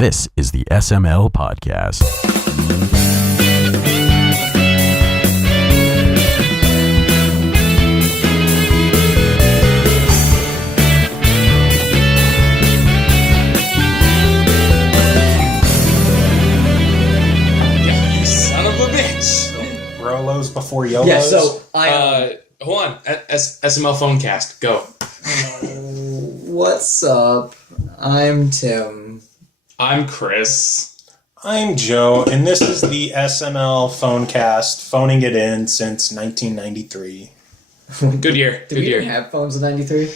This is the SML Podcast. You son of a bitch! Rolos before YOLOs? Yeah, so hold on. SML PhoneCast, go. What's up? I'm Tim. I'm Chris. I'm Joe, and this is the SML PhoneCast, phoning it in since 1993. Good year. Did Good we year. even have phones in 93?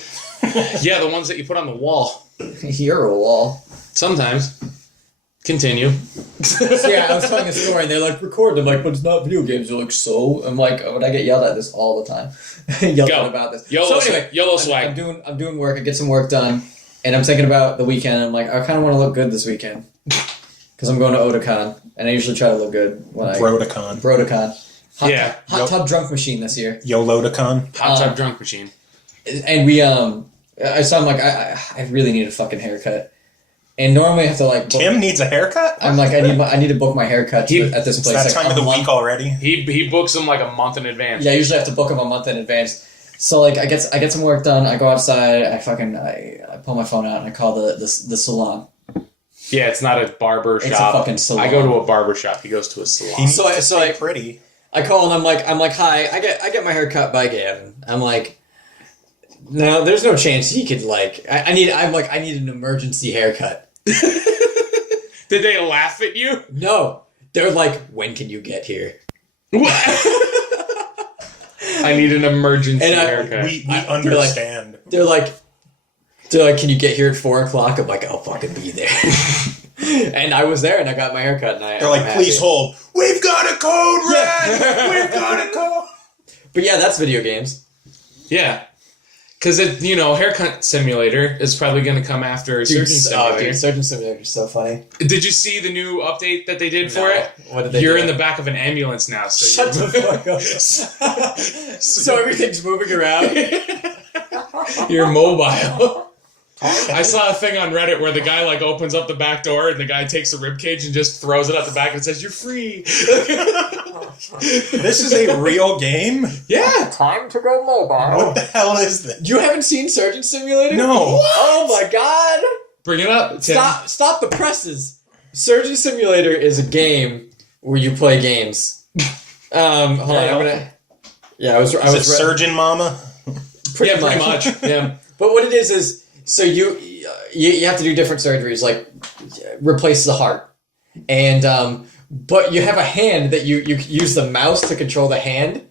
Yeah, the ones that you put on the wall. You're a wall. Sometimes. Continue. So yeah, I was telling a story and they're like, record. I'm like, but it's not video games. They're like, so? I'm like, oh, but I get yelled at this all the time. Yelled at about this. YOLO, so anyway, YOLO swag. I'm doing work. I get some work done. And I'm thinking about the weekend. I'm like, I kind of want to look good this weekend. Because I'm going to Otakon. And I usually try to look good when I... Brotakon. Hot tub drunk machine this year. YOLOTacon. Hot tub drunk machine. And we, I saw him like, I really need a fucking haircut. And normally I have to like... Tim needs a haircut? I'm like, I need to book my haircut at this place. It's that time of the week already. He books them like a month in advance. Yeah, I usually have to book them a month in advance. So like, I get some work done. I go outside. I pull my phone out and I call the salon. Yeah, it's not a barber shop. It's a fucking salon. I go to a barber shop. He goes to a salon. Pretty. I call and I'm like, hi. I get my hair cut by Gavin. I'm like, no, there's no chance he could like. I need an emergency haircut. Did they laugh at you? No, they're like, when can you get here? What? I need an emergency haircut. We understand. They're like, can you get here at 4:00? I'm like, I'll fucking be there. And I was there, and I got my haircut. And they're like, please hold. We've got a code, Red! We've got a code! But yeah, that's video games. Yeah. Because, Haircut Simulator is probably going to come after Surgeon Simulator. Dude, Surgeon Simulator is so funny. Did you see the new update that they did for it? What did they You're do? in the back of an ambulance now. So Shut the fuck up. So everything's moving around? You're mobile. I saw a thing on Reddit where the guy opens up the back door and the guy takes a ribcage and just throws it out the back and says, "You're free." This is a real game? Yeah. Time to go mobile. What the hell is this? You haven't seen Surgeon Simulator? No. What? Oh my god. Bring it up, Tim. Stop the presses. Surgeon Simulator is a game where you play games. Hold on, I was Surgeon Mama? Pretty much. Yeah. But what it is so you have to do different surgeries, like replace the heart. And but you have a hand that you use the mouse to control the hand.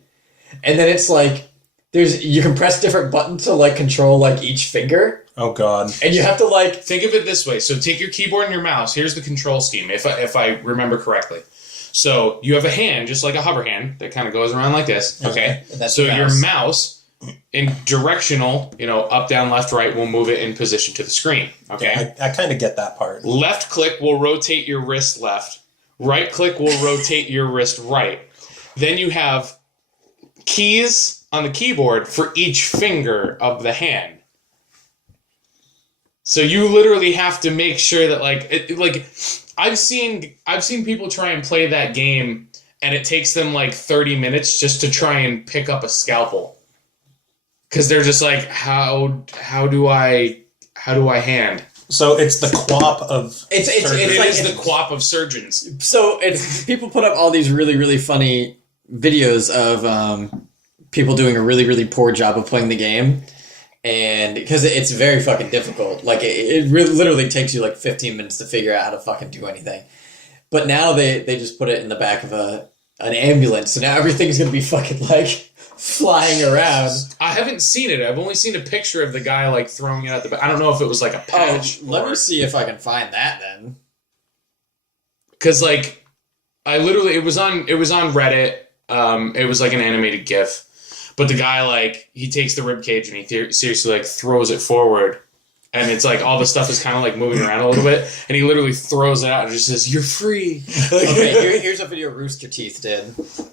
And then it's like you can press different buttons to control each finger. Oh god. And you have to think of it this way. So take your keyboard and your mouse. Here's the control scheme, if I remember correctly. So you have a hand, just like a hover hand, that kind of goes around like this. Okay. That's your mouse in directional, up, down, left, right, will move it in position to the screen. Okay. Yeah, I kind of get that part. Left click will rotate your wrist left. Right click will rotate your wrist right. Then you have keys on the keyboard for each finger of the hand. So you literally have to make sure that I've seen people try and play that game and it takes them 30 minutes just to try and pick up a scalpel. Cuz they're just like, how do I hand? So it's the quap of it is the quap of surgeons. So people put up all these really, really funny videos of people doing a really, really poor job of playing the game. And because it's very fucking difficult. It literally takes you 15 minutes to figure out how to fucking do anything. But now they just put it in the back of an ambulance. So now everything's going to be fucking flying around. I haven't seen it. I've only seen a picture of the guy throwing it out the back. I don't know if it was a patch. Let me see if I can find that then. Because it was on Reddit. It was an animated GIF. But the guy, he takes the ribcage and he seriously, throws it forward. And it's all the stuff is kind of moving around a little bit. And he literally throws it out and just says, "You're free." Okay, here's a video Rooster Teeth did.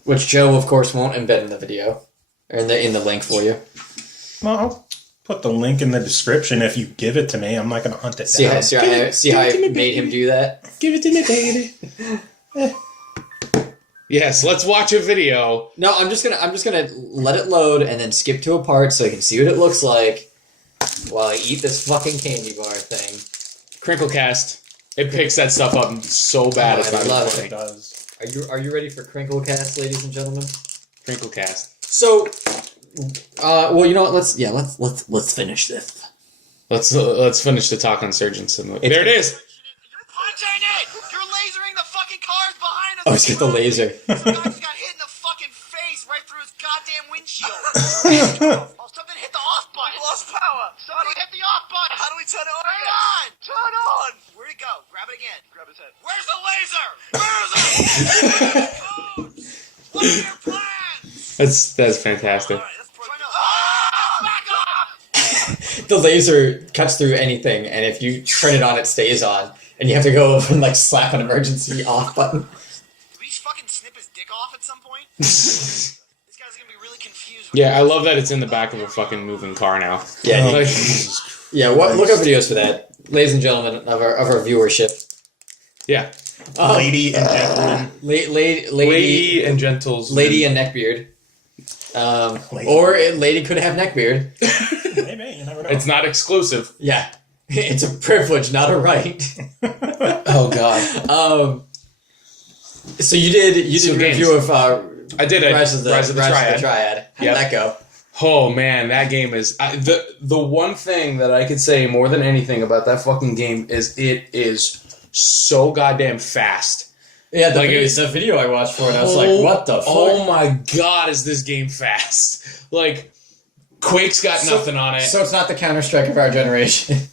Which Joe, of course, won't embed in the video. Or in the link for you. Well, I'll put the link in the description if you give it to me. I'm not going to hunt it down. See how I made him do that? Give it to me, baby. Yes, let's watch a video. No, I'm just gonna let it load and then skip to a part so I can see what it looks like while I eat this fucking candy bar thing. Crinklecast. It picks that stuff up so bad. Oh, It's I not love funny. It does. Are you ready for Crinklecast, ladies and gentlemen? Crinklecast. So, well, you know what? Let's finish this. Let's finish the talk on Surgeons. There it is. You're punching it! You're lasering the fucking cars behind us! Oh, it's got the laser. This guy just got hit in the fucking face right through his goddamn windshield. Oh, something hit the off button. We lost power. Somebody hit the off button. How do we turn it on again? On! Turn on! Where'd it go? Grab it again. Grab his head. Where's the laser? Where is it? What are your plans? That's fantastic. Alright, let's turn it on. Back off! The laser cuts through anything, and if you turn it on, it stays on. And you have to go over and like slap an emergency off button. Do we fucking snip his dick off at some point? This guy's gonna be really confused. Yeah, I love that it's in the back of a fucking moving car now. Yeah, Like, yeah. Look up videos for that, ladies and gentlemen of our viewership. yeah. Lady and gentlemen. Lady and gentles. Lady and neckbeard. Or lady could have neckbeard. Maybe, you never know. It's not exclusive. Yeah, it's a privilege, not a right. Oh god. So you did a review of I did a Rise of the Triad. How'd Yep. that go? Oh man, that game is the one thing that I could say more than anything about that fucking game is it is so goddamn fast. Yeah, Like, the video I watched for it, I was like, what the fuck? Oh my god, is this game fast? Like, Quake's got nothing on it. So it's not the Counter-Strike of our generation.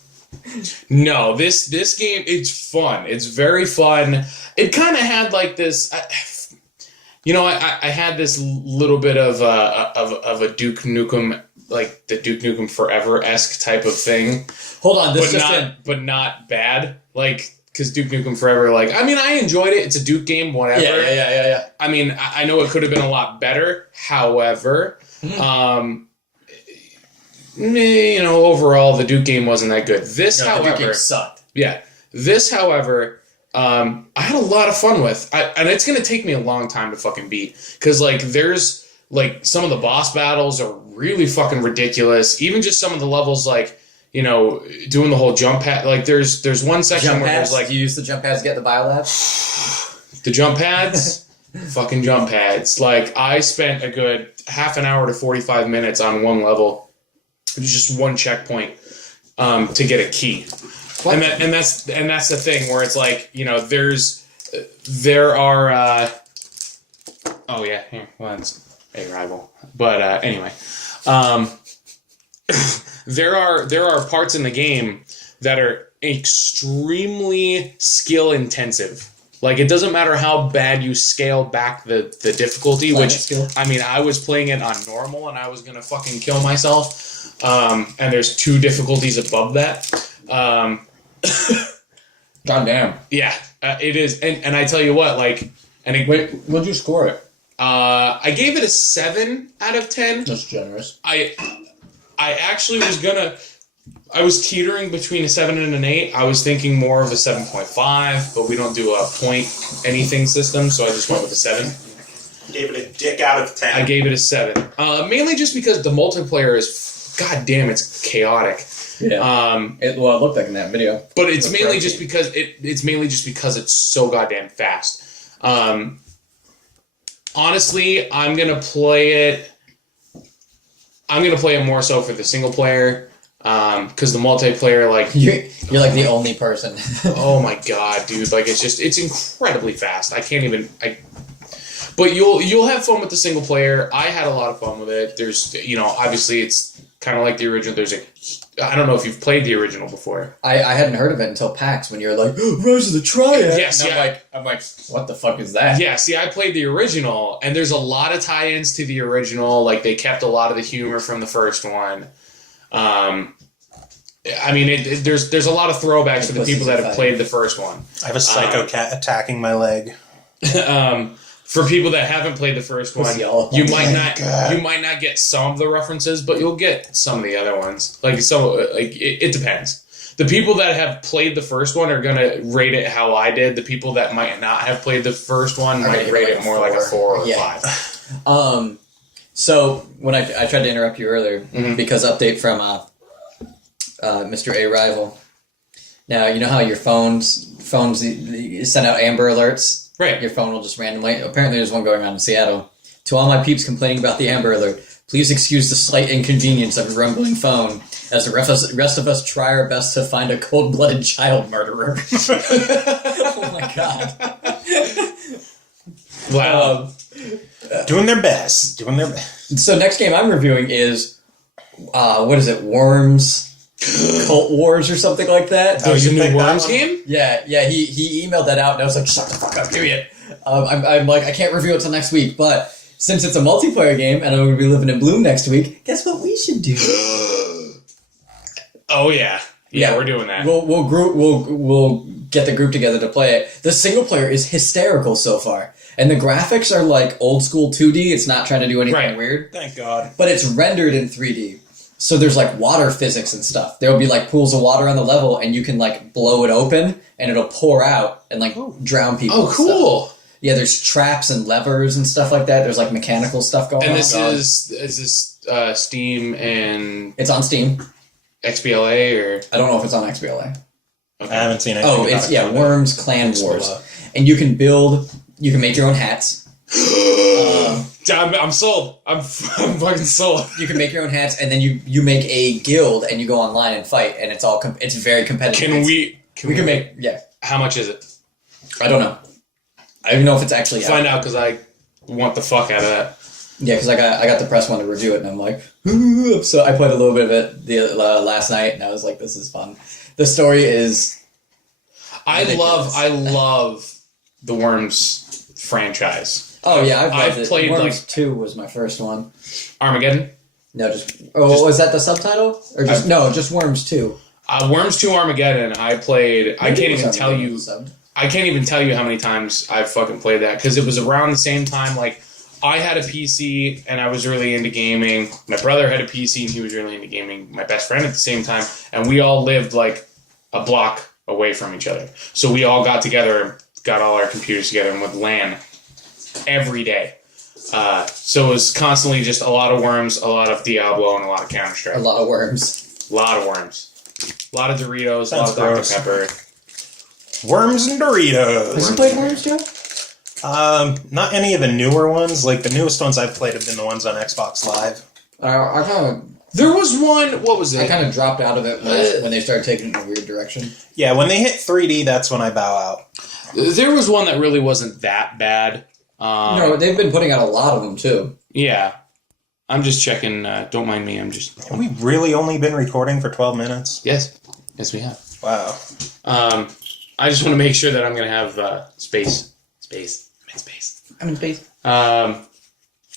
No, this game, it's fun. It's very fun. It kind of had like this. I had this little bit of a Duke Nukem, like the Duke Nukem Forever-esque type of thing. Hold on, this just in. But not bad. Like, because Duke Nukem Forever, like, I mean, I enjoyed it. It's a Duke game, whatever. Yeah. I mean, I know it could have been a lot better. However, overall, the Duke game wasn't that good. This, however, the Duke game sucked. Yeah. This, however, I had a lot of fun with. And it's going to take me a long time to fucking beat. Because, like, there's, like, some of the boss battles are really fucking ridiculous. Even just some of the levels, like, doing the whole jump pad. Like, there's one section Jump where pads? there's, like... You use the jump pads to get the biolabs? The jump pads? Fucking jump pads. Like, I spent a good half an hour to 45 minutes on one level. It was just one checkpoint to get a key. What? And that's the thing where it's like, there are oh yeah, well, that's a rival. But anyway, there are parts in the game that are extremely skill intensive. Like, it doesn't matter how bad you scale back the difficulty, I mean, I was playing it on normal and I was gonna fucking kill myself. And there's 2 difficulties above that. Goddamn. Yeah, it is. And I tell you what, like... Wait, what'd you score it? I gave it a 7 out of 10. That's generous. I actually was gonna... I was teetering between a 7 and an 8. I was thinking more of a 7.5, but we don't do a point anything system, so I just went with a 7. Gave it a dick out of 10. I gave it a 7. Mainly just because the multiplayer is... God damn, it's chaotic. Yeah. It looked like in that video. But it's mainly just because it's so goddamn fast. Honestly, I'm gonna play it more so for the single player. Because the multiplayer, like... You're like the only person. Oh my god, dude. Like, it's incredibly fast. I can't even... But you'll have fun with the single player. I had a lot of fun with it. There's, obviously it's kind of like the original. I don't know if you've played the original before. I hadn't heard of it until PAX when you were like, Rise of the Triad. Yes, and I'm like, what the fuck is that? Yeah, see, I played the original, and there's a lot of tie-ins to the original. Like, they kept a lot of the humor from the first one. I mean, there's a lot of throwbacks for the people that have played the first one. I have a psycho cat attacking my leg. For people that haven't played the first one, you might not get some of the references, but you'll get some of the other ones. It depends. The people that have played the first one are gonna rate it how I did. The people that might not have played the first one might rate it more like a 4 or 5. So when I tried to interrupt you earlier because update from Mr. A Rival. Now you know how your phones send out Amber Alerts. Right. Your phone will just randomly... Apparently there's one going around in Seattle. To all my peeps complaining about the Amber Alert, please excuse the slight inconvenience of a rumbling phone as the rest of us try our best to find a cold-blooded child murderer. Oh my god. Wow. Doing their best. So next game I'm reviewing is... what is it? Worms... Cult Wars or something like that. There's a new Worms game? Yeah, he emailed that out and I was like, shut the fuck up, give me it. I'm like, I can't review it till next week, but since it's a multiplayer game and I'm going to be living in Bloom next week, guess what we should do? Oh yeah. Yeah, we're doing that. We'll get the group together to play it. The single player is hysterical so far. And the graphics are like old school 2D, it's not trying to do anything weird. Thank God. But it's rendered in 3D. So there's like water physics and stuff. There will be like pools of water on the level and you can like blow it open and it'll pour out and like drown people. Oh, cool. Yeah, there's traps and levers and stuff like that. There's like mechanical stuff going on. And this is Steam and... It's on Steam. XBLA or... I don't know if it's on XBLA. Okay. I haven't seen anything. Oh, it's, Worms Clan Wars. And you can make your own hats. I'm sold. I'm fucking sold. You can make your own hats, and then you make a guild, and you go online and fight, and it's all it's very competitive. Can we make How much is it? I don't know. I don't even know if it's actually find out because I want the fuck out of that. Yeah, because I got the press one to review it, and I'm like, so I played a little bit of it last night, and I was like, this is fun. The story is. I love the Worms franchise. Oh yeah, I've played Worms 2 was my first one. Armageddon? No, was that the subtitle? Or just Worms 2. Worms 2 Armageddon, I played. I can't even tell you how many times I've fucking played that because it was around the same time. Like I had a PC and I was really into gaming. My brother had a PC and he was really into gaming. My best friend at the same time, and we all lived like a block away from each other. So we all got together and got all our computers together and would LAN every day. So it was constantly just a lot of Worms, a lot of Diablo, and a lot of Counter-Strike. A lot of Worms. A lot of Doritos, a lot of Dr. Pepper. Worms and Doritos. Have you played Worms, Joe? Not any of the newer ones. Like, the newest ones I've played have been the ones on Xbox Live. I kind of... There was one... What was it? I kind of dropped out of it when they started taking it in a weird direction. Yeah, when they hit 3D, that's when I bow out. There was one that really wasn't that bad. No, they've been putting out a lot of them, too. Yeah. I'm just checking. Don't mind me. Have we really only been recording for 12 minutes? Yes. Yes, we have. Wow. I just want to make sure that I'm going to have space. I'm in space.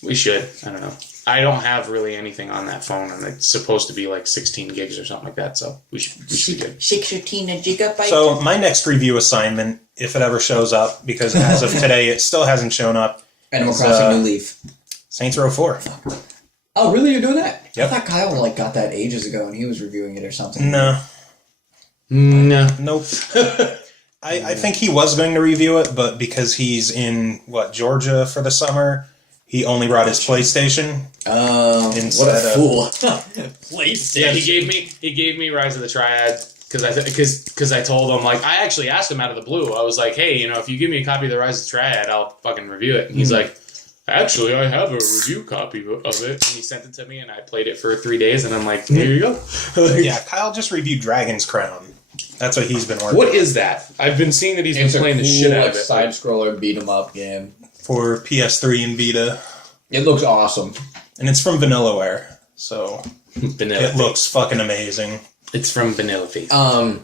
We should. I don't know. I don't have really anything on that phone, and it's supposed to be like 16 gigs or something like that, so we should be good. 16 gigabytes. So my next review assignment, if it ever shows up, because as of today it still hasn't shown up, Animal Crossing New Leaf. Saints Row 4. Oh, really? You're doing that? Yep. I thought Kyle got that ages ago, and he was reviewing it or something. No. Nope. I think he was going to review it, but because he's in, Georgia for the summer, he only brought his PlayStation. What a fool. PlayStation. Yeah, he gave me Rise of the Triad because I told him, like, I actually asked him out of the blue. I was like, hey, if you give me a copy of the Rise of the Triad, I'll fucking review it. And he's like, actually, I have a review copy of it. And he sent it to me, and I played it for 3 days, and I'm like, here you go. Yeah, Kyle just reviewed Dragon's Crown. That's what he's been working on. What is that? I've been seeing that he's been playing the shit out of it. Side-scroller beat-em-up game. For PS3 and Vita. It looks awesome. And it's from Vanillaware, so Vanilla it looks fucking amazing. It's from Vanilla Face. Yeah,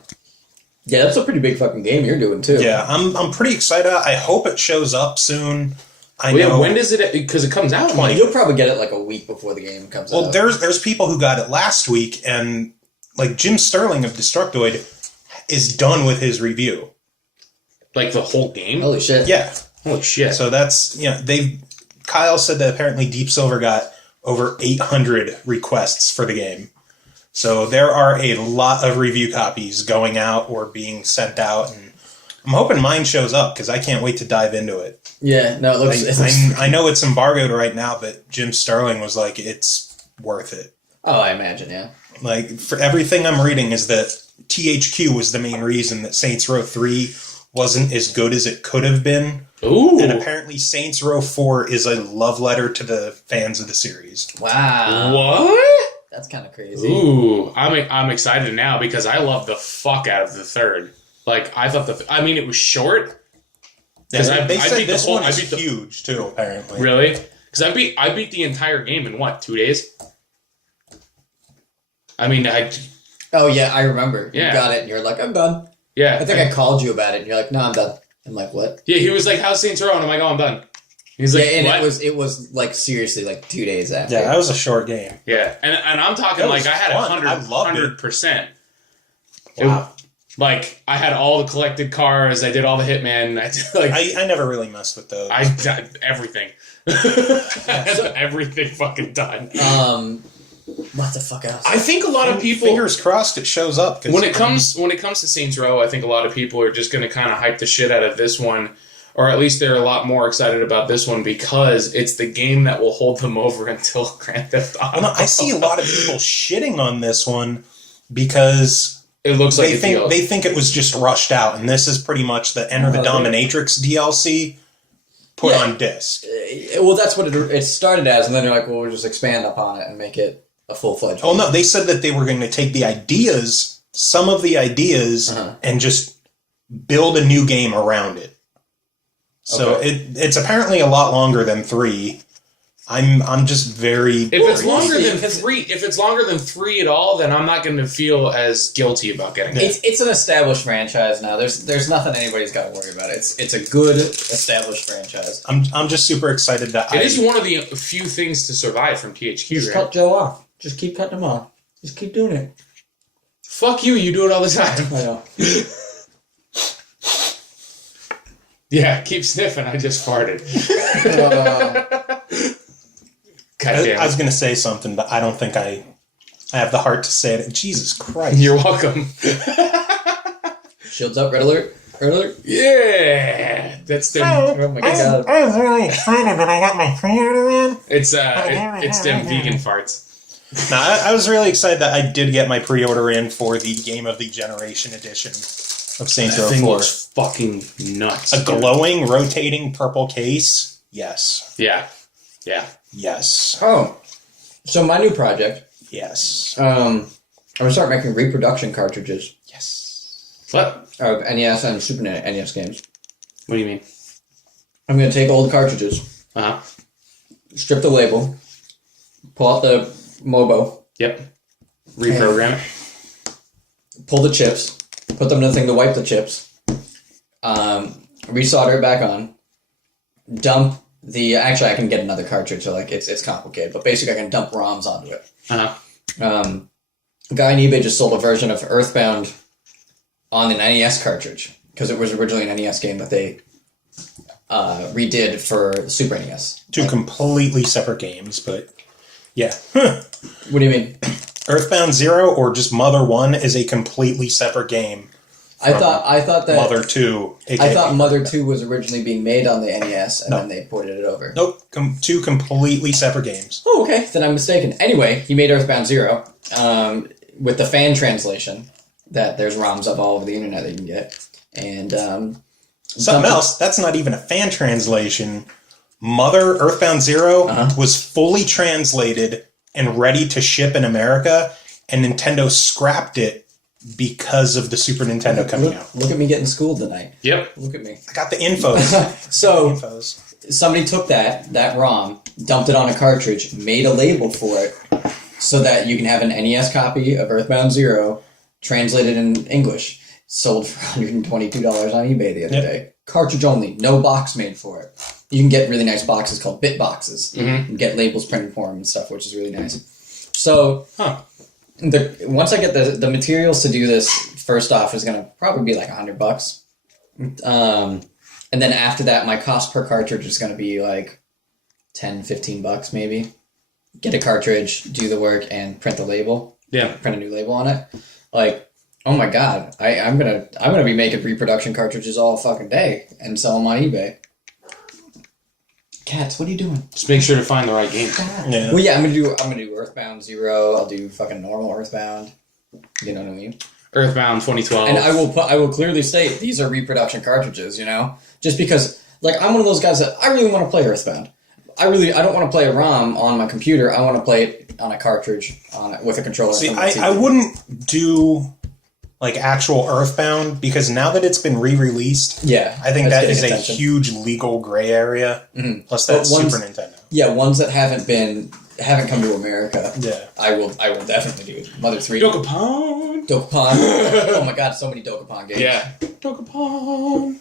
that's a pretty big fucking game you're doing, too. Yeah, I'm pretty excited. I hope it shows up soon. I know. Yeah, when does it... Because it comes out... You'll probably get it like a week before the game comes out. Well, there's people who got it last week, and like Jim Sterling of Destructoid is done with his review. Like the whole game? Holy shit. Yeah. Holy shit. So that's, Kyle said that apparently Deep Silver got over 800 requests for the game. So there are a lot of review copies going out or being sent out, and I'm hoping mine shows up because I can't wait to dive into it. Yeah, no, it looks... I know it's embargoed right now, but Jim Sterling was like, it's worth it. Oh, I imagine, yeah. Like, for everything I'm reading is that THQ was the main reason that Saints Row 3 wasn't as good as it could have been. Ooh. And apparently Saints Row 4 is a love letter to the fans of the series. Wow. What? That's kind of crazy. Ooh, I'm excited now because I love the fuck out of the third. Like, I thought it was short. They said this one is huge, too, apparently. Really? Because I beat the entire game in, 2 days? Oh, yeah, I remember. Yeah. You got it, and you're like, I'm done. Yeah. I think I called you about it, and you're like, no, I'm done. I'm like, what? Yeah, he was like, how's Saints Row? And I'm like, oh, I'm done. He's like, and what? it was like, seriously, like 2 days after. Yeah, that was a short game. Yeah, and I'm talking like I had fun. I loved it. 100%. Wow. I had all the collected cars. I did all the Hitman. I never really messed with those. I did everything. I had everything fucking done. What the fuck else? I think a lot of people... Fingers crossed it shows up. When it comes to Saints Row, I think a lot of people are just going to kind of hype the shit out of this one. Or at least they're a lot more excited about this one because it's the game that will hold them over until Grand Theft Auto. Well, no, I see a lot of people shitting on this one because it looks like they think it was just rushed out, and this is pretty much the Enter the Dominatrix DLC put on disc. Well, that's what it started as, and then they're like, well, we'll just expand upon it and make it a full-fledged game. Oh, no, they said that they were going to take some of the ideas, and just build a new game around it. So it's apparently a lot longer than 3. I'm just very... If it's longer than 3 at all, then I'm not going to feel as guilty about getting it. It's an established franchise now. There's nothing anybody's got to worry about. It's a good established franchise. I'm just super excited that it is one of the few things to survive from THQ. Just cut Joe off. Just keep cutting him off. Just keep doing it. Fuck you. You do it all the time. I know. Yeah, keep sniffing. I just farted. I was going to say something, but I don't think I have the heart to say it. Jesus Christ. You're welcome. Shields up, red alert. Red alert. Yeah. That's them. Oh my god. I was really excited that I got my pre-order in. It's them vegan farts. No, I was really excited that I did get my pre-order in for the Game of the Generation edition of Saints Row 4. That thing looks fucking nuts. A glowing, rotating purple case. Yes. Yeah. Yeah. Yes. Oh. So my new project. Yes. I'm going to start making reproduction cartridges. Yes. What? Of NES and Super NES games. What do you mean? I'm going to take old cartridges. Uh-huh. Strip the label. Pull out the Mobo. Yep. Reprogram it. Pull the chips. Put them in the thing to wipe the chips. Resolder it back on. Dump the... Actually, I can get another cartridge, so like it's complicated. But basically, I can dump ROMs onto it. Uh-huh. A guy on eBay just sold a version of Earthbound on an NES cartridge. Because it was originally an NES game that they redid for Super NES. Two completely separate games, but... Yeah. What do you mean? Earthbound 0 or just Mother 1 is a completely separate game. I thought that Mother 2. I thought Mother 2 was originally being made on the NES and then they ported it over. Nope, two completely separate games. Oh, okay, then I'm mistaken. Anyway, he made Earthbound 0 with the fan translation that there's ROMs of all over the internet that you can get. And something else, that's not even a fan translation. Mother Earthbound 0 was fully translated and ready to ship in America, and Nintendo scrapped it because of the Super Nintendo coming out. Look at me getting schooled tonight. Yep. Look at me. I got the infos. So, somebody took that ROM, dumped it on a cartridge, made a label for it, so that you can have an NES copy of Earthbound 0 translated in English. Sold for $122 on eBay the other day. Cartridge only, no box made for it. You can get really nice boxes called bit boxes. Mm-hmm. You get labels printed for them and stuff, which is really nice. So, once I get the materials to do this, first off, is going to probably be like $100. And then after that, my cost per cartridge is going to be like $10-15 maybe. Get a cartridge, do the work, and print the label. Yeah. Print a new label on it. Like, oh my god, I'm gonna be making reproduction cartridges all fucking day and sell them on eBay. Cats, what are you doing? Just make sure to find the right game. Yeah. Well, yeah, I'm gonna do Earthbound 0. I'll do fucking normal Earthbound. You know what I mean? Earthbound 2012. And I will clearly state these are reproduction cartridges. You know, just because like I'm one of those guys that I really want to play Earthbound. I don't want to play a ROM on my computer. I want to play it on a cartridge on it with a controller. See, I wouldn't do like actual Earthbound because now that it's been re-released, yeah, I think that is attention. a huge legal gray area. Mm-hmm. Plus, that's Super Nintendo. Yeah, ones that haven't come to America. Yeah, I will definitely do Mother 3. Dokapon. Oh my god, so many Dokapon games. Yeah. Dokapon.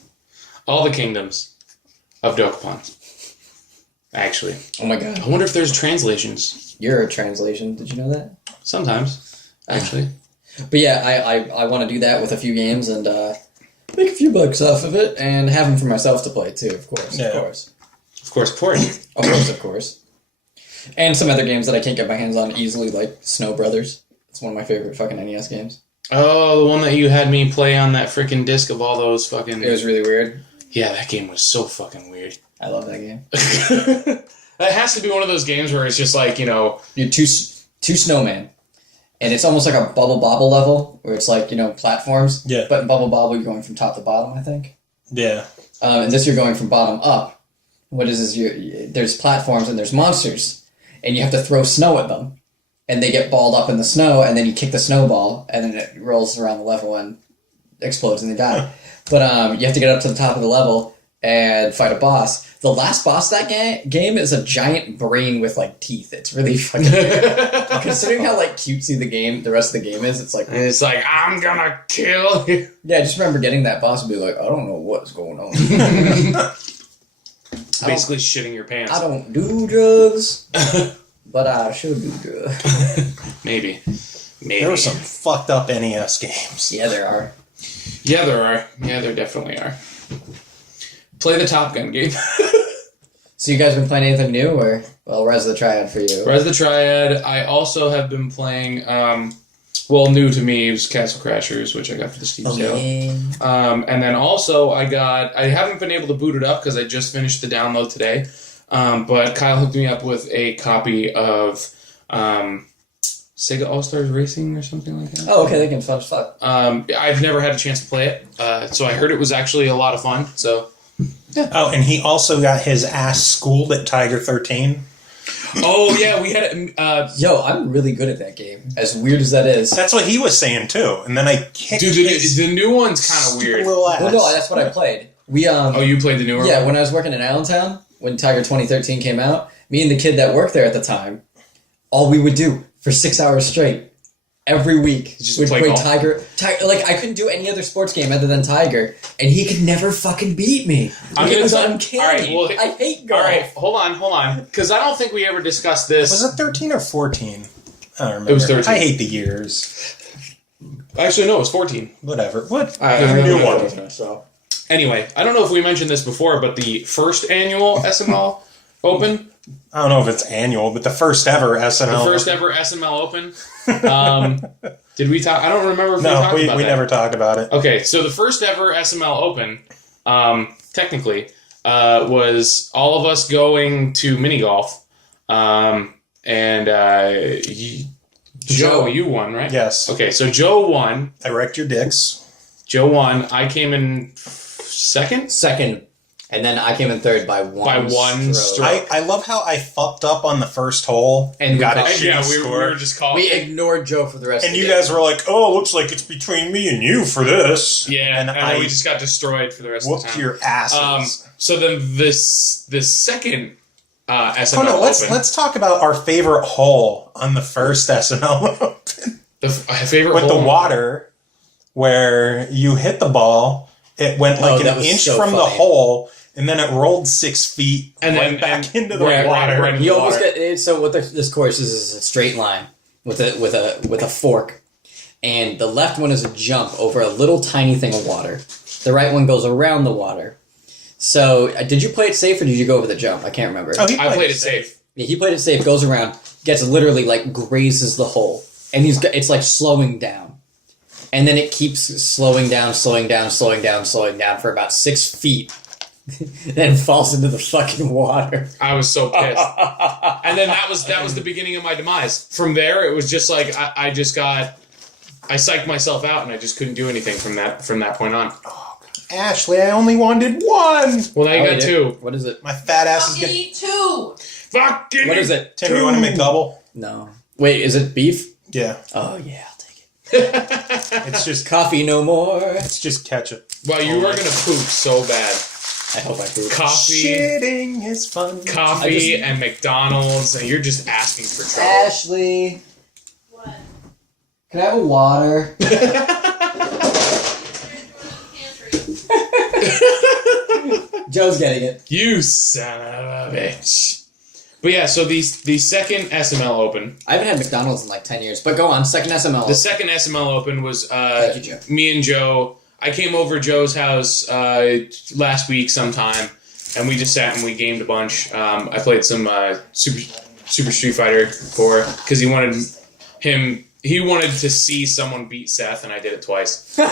All the kingdoms of Dokapon. Actually. Oh my god. I wonder if there's translations. You're a translation. Did you know that? Sometimes, actually. But yeah, I want to do that with a few games and make a few bucks off of it and have them for myself to play too, of course. Yeah. Of course. Of course, port. Of course. And some other games that I can't get my hands on easily, like Snow Brothers. It's one of my favorite fucking NES games. Oh, the one that you had me play on that freaking disc of all those fucking... It was really weird. Yeah, that game was so fucking weird. I love that game. That has to be one of those games where it's just like, you know... You're two snowmen. And it's almost like a Bubble Bobble level, where it's like, you know, platforms. Yeah. But in Bubble Bobble, you're going from top to bottom, I think. yeah. And this, you're going from bottom up. What is this? There's platforms and there's monsters. And you have to throw snow at them. And they get balled up in the snow, and then you kick the snowball, and then it rolls around the level and explodes, and they die. But you have to get up to the top of the level and fight a boss. The last boss of that game is a giant brain with, like, teeth. It's really fucking weird. Considering how, like, cutesy the rest of the game is, it's like... And it's like, I'm gonna kill you. Yeah, I just remember getting that boss and be like, I don't know what's going on. Basically shitting your pants. I don't do drugs, but I should do drugs. Maybe. There were some fucked up NES games. Yeah, there are. Yeah, there are. Yeah, there definitely are. Play the Top Gun game. So you guys been playing anything new, or Res of the Triad for you? Res of the Triad. I also have been playing. New to me was Castle Crashers, which I got for the Steam sale. Yeah. And then also I haven't been able to boot it up because I just finished the download today. But Kyle hooked me up with a copy of Sega All-Stars Racing or something like that. Oh, okay, that game's fun as fuck. I've never had a chance to play it, so I heard it was actually a lot of fun. So, yeah. Oh, and he also got his ass schooled at Tiger 13. Oh yeah, we had it. Yo, I'm really good at that game. As weird as that is. That's what he was saying too. And then I kicked his the new one's kind of weird. little ass. Well, no, that's what I played. Oh, you played the newer one? Yeah, when I was working in Allentown, when Tiger 2013 came out, me and the kid that worked there at the time, all we would do for 6 hours straight, every week, Just we'd play play golf. Tiger. Like, I couldn't do any other sports game other than Tiger, and he could never fucking beat me. It was uncanny. All right, I hate golf. All right, hold on, because I don't think we ever discussed this. Was it 13 or 14? I don't remember. It was 13. I hate the years. Actually, no, it was 14. Whatever. What? The new new one. So. Anyway, I don't know if we mentioned this before, but the first annual SML Open, I don't know if it's annual, but the first ever SML. the first ever SML Open, did we talk? I don't remember if we No, talked about we that. never talked about it. Okay, so the first ever SML Open, technically, was all of us going to mini golf, and Joe, you won, right? Yes. Okay, so Joe won. I wrecked your dicks. Joe won. I came in second. Second, and then I came in third by one stroke. I love how I fucked up on the first hole and got a shitty we score. were just calling. We ignored Joe for the rest of And the you game. guys were like, "Oh, looks like it's between me and you for this." Yeah, and then I we just got destroyed for the rest of the whooped time. your asses. So then this second SML Oh no, Open, let's talk about our favorite hole on the first SML Open the favorite with hole the water, where you hit the ball, it went like that an was inch so from the funny. hole, and then it rolled 6 feet And right then- back and into the right water. into You the almost water. get so what this course is a straight line with a fork, and the left one is a jump over a little tiny thing of water. The right one goes around the water. So, did you play it safe or did you go over the jump? I can't remember. Oh, he I played it safe. Yeah, he played it safe, goes around, gets literally, like, grazes the hole. And it's, like, slowing down. And then it keeps slowing down for about 6 feet. Then falls into the fucking water. I was so pissed. And then that was the beginning of my demise. From there, it was just like, I psyched myself out and I just couldn't do anything from that point on. Ashley, I only wanted one. Well, now you got two. What is it? My fat ass is I'll getting... eat two. Fucking What is it? Tim, you want to make double? No. Wait, is it beef? Yeah. Oh, yeah, I'll take it. It's just Coffee no more. it's just ketchup. Well, you are gonna poop so bad. I hope I poop. Coffee, Shitting is fun. coffee, and McDonald's, and you're just asking for trouble. Ashley. What? Can I have a water? Joe's getting it. You son of a bitch. But yeah, so the second SML Open. I haven't had McDonald's in like 10 years, but go on. Second SML. The second SML Open was Thank you, Joe. me and Joe. I came over to Joe's house last week sometime, and we just sat and we gamed a bunch. I played some Super Street Fighter 4 because he wanted to see someone beat Seth, and I did it twice. And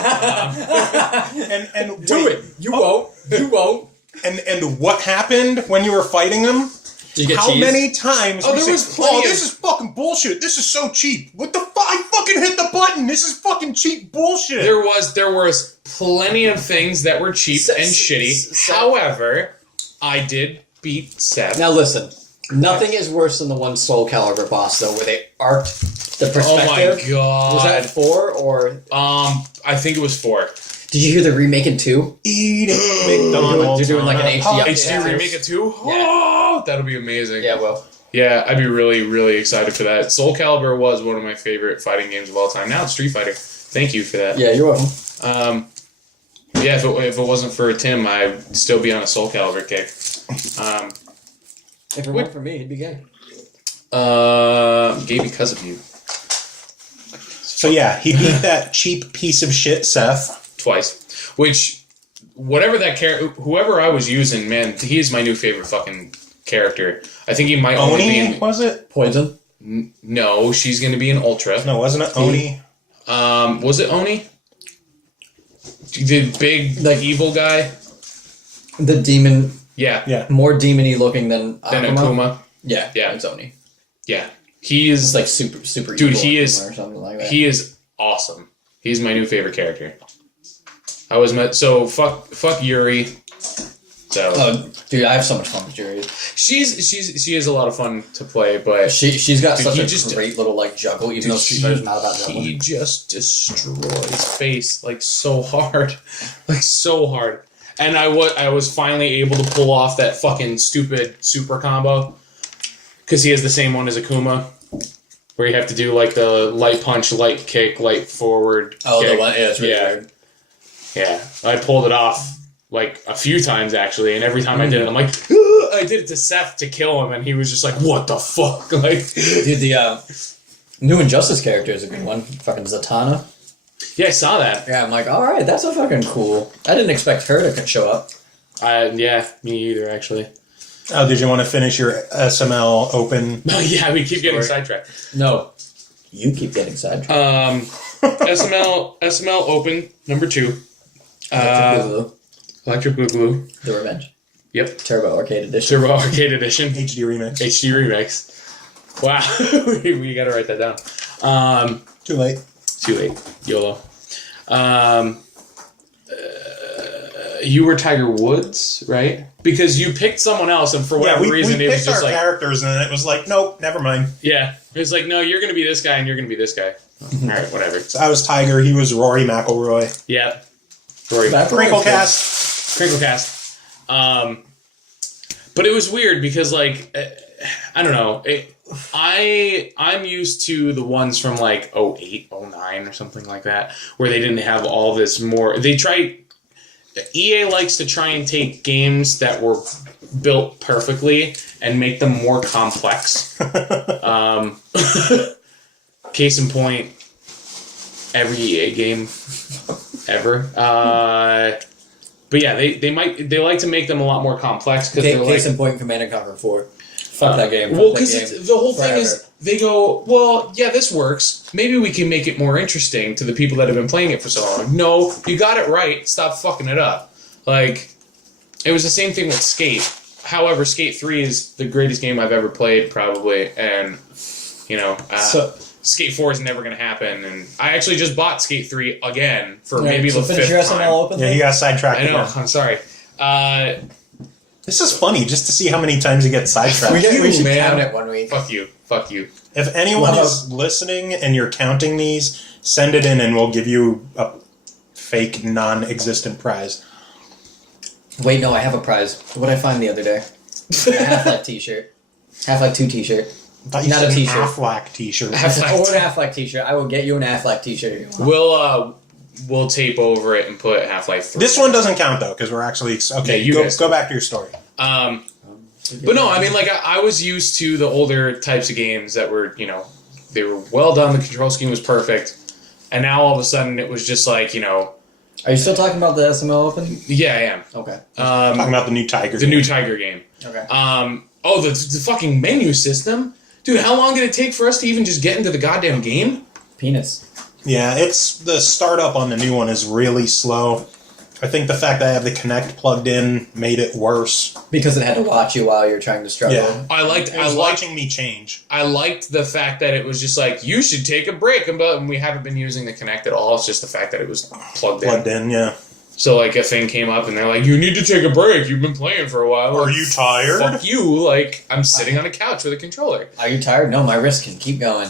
Do it. You won't. You won't. And what happened when you were fighting them? Did you get How cheese? many times? Oh, we there said, was plenty of- this is fucking bullshit. This is so cheap. What the fuck? I fucking hit the button. This is fucking cheap bullshit. There was plenty of things that were cheap and shitty. However, I did beat Seth. Now listen. Nothing is worse than the one Soul Calibur boss though, where they arced the perspective. Oh my god! Was that 4 or? I think it was 4. Did you hear the remake in 2? Eating McDonald's. They're doing like an HD HD remake it too? Oh, that'll be amazing. Yeah, well. Yeah, I'd be really, really excited for that. Soul Calibur was one of my favorite fighting games of all time. Now it's Street Fighter. Thank you for that. Yeah, you're welcome. Yeah, if it wasn't for Tim, I'd still be on a Soul Calibur kick. If it weren't for me, he'd be gay. Gay because of you. So yeah, he beat that cheap piece of shit, Seth. Twice. Which, whatever that whoever I was using, man, he is my new favorite fucking character. I think he might only be Oni, was it? Poison? No, she's going to be an Ultra. No, wasn't it Oni? Was it Oni? The big, evil guy? The demon. Yeah. Yeah. More demon-y looking than Akuma. Yeah, Yeah. it's Oni. Yeah. He is... It's like super Dude, evil he is... or something like that. He is awesome. He's my new favorite character. I was met... So, fuck Yuri. So... Oh, dude, I have so much fun with Yuri. She is a lot of fun to play, but... She's got Dude, such he a just- great little like juggle, even though Street Fighter's not about juggling. He just destroys face like so hard. Like so hard. And I was finally able to pull off that fucking stupid super combo. Because he has the same one as Akuma. Where you have to do like the light punch, light kick, light forward Oh, kick. the one, yeah, it's really weird. Yeah. I pulled it off like a few times actually, and every time I did it, I'm like, I did it to Seth to kill him, and he was just like, what the fuck? Like, Dude, the new Injustice character is a good one. Fucking Zatanna. yeah, I saw that. Yeah, I'm like, alright, that's a fucking cool. I didn't expect her to show up. Yeah, me either, actually. Oh, did you want to finish your SML Open? Oh, yeah, we keep getting Sorry. sidetracked. No. You keep getting sidetracked. SML Open, number 2. Electric Boogaloo. The Revenge. Yep. Turbo Arcade Edition. Turbo Arcade Edition. HD Remix. HD Remix. Wow. we gotta write that down. Too late. Too late. YOLO. You were Tiger Woods, right? Because you picked someone else, and for whatever reason, we it was picked just our like... characters, and it was like, nope, never mind. Yeah. It was like, no, you're gonna be this guy, and you're gonna be this guy. Alright, whatever. So I was Tiger, he was Rory McIlroy. Yeah. Rory. Crinklecast. Crinklecast. But it was weird because, like, I don't know. I'm used to the ones from, like, 08, 09 or something like that, where they didn't have all this more... EA likes to try and take games that were built perfectly and make them more complex. Case in point, every EA game ever. But yeah, they like to make them a lot more complex because they're Case like in point, Command and Conquer 4. Fuck that game. well, Fuck that because game. the whole thing Forever. is they go, well, yeah, this works. Maybe we can make it more interesting to the people that have been playing it for so long. No, you got it right. Stop fucking it up. Like, it was the same thing with Skate. However, Skate 3 is the greatest game I've ever played, probably, and Skate 4 is never going to happen. And I actually just bought Skate 3 again for maybe the finish fifth your time. SML open. Yeah, you got sidetracked. I know. again. I'm sorry. This is funny just to see how many times you get sidetracked. We should man. count it one week. Fuck you. Fuck you. If anyone is listening and you're counting these, send it in and we'll give you a fake, non-existent prize. Wait, no, I have a prize. What did I find the other day? A Half-Life t-shirt. Half-Life 2 t-shirt. Thought you Not said a an t-shirt. Half-Life t-shirt. Or an Half-Life t-shirt. I will get you an Half-Life t-shirt. We'll tape over it and put Half-Life 3. This one doesn't count though because we're actually okay. Yeah, you guys go back to your story. But no, I mean, like, I was used to the older types of games that were, they were well done, the control scheme was perfect, and now all of a sudden it was just like, Are you still talking about the SML Open? yeah, I am. Okay. Talking about the new Tiger. The game. new Tiger game. Okay. The fucking menu system? Dude, how long did it take for us to even just get into the goddamn game? Penis. Yeah, it's the startup on the new one is really slow. I think the fact that I have the Kinect plugged in made it worse. Because it had to watch you while you're trying to struggle. Yeah. I It was watching me change. I liked the fact that it was just like, you should take a break, and we haven't been using the Kinect at all. It's just the fact that it was plugged in. Yeah. So, like, a thing came up, and they're like, you need to take a break. You've been playing for a while. Are Like, you tired? Fuck you. Like, I'm sitting on a couch with a controller. Are you tired? No, my wrist can keep going.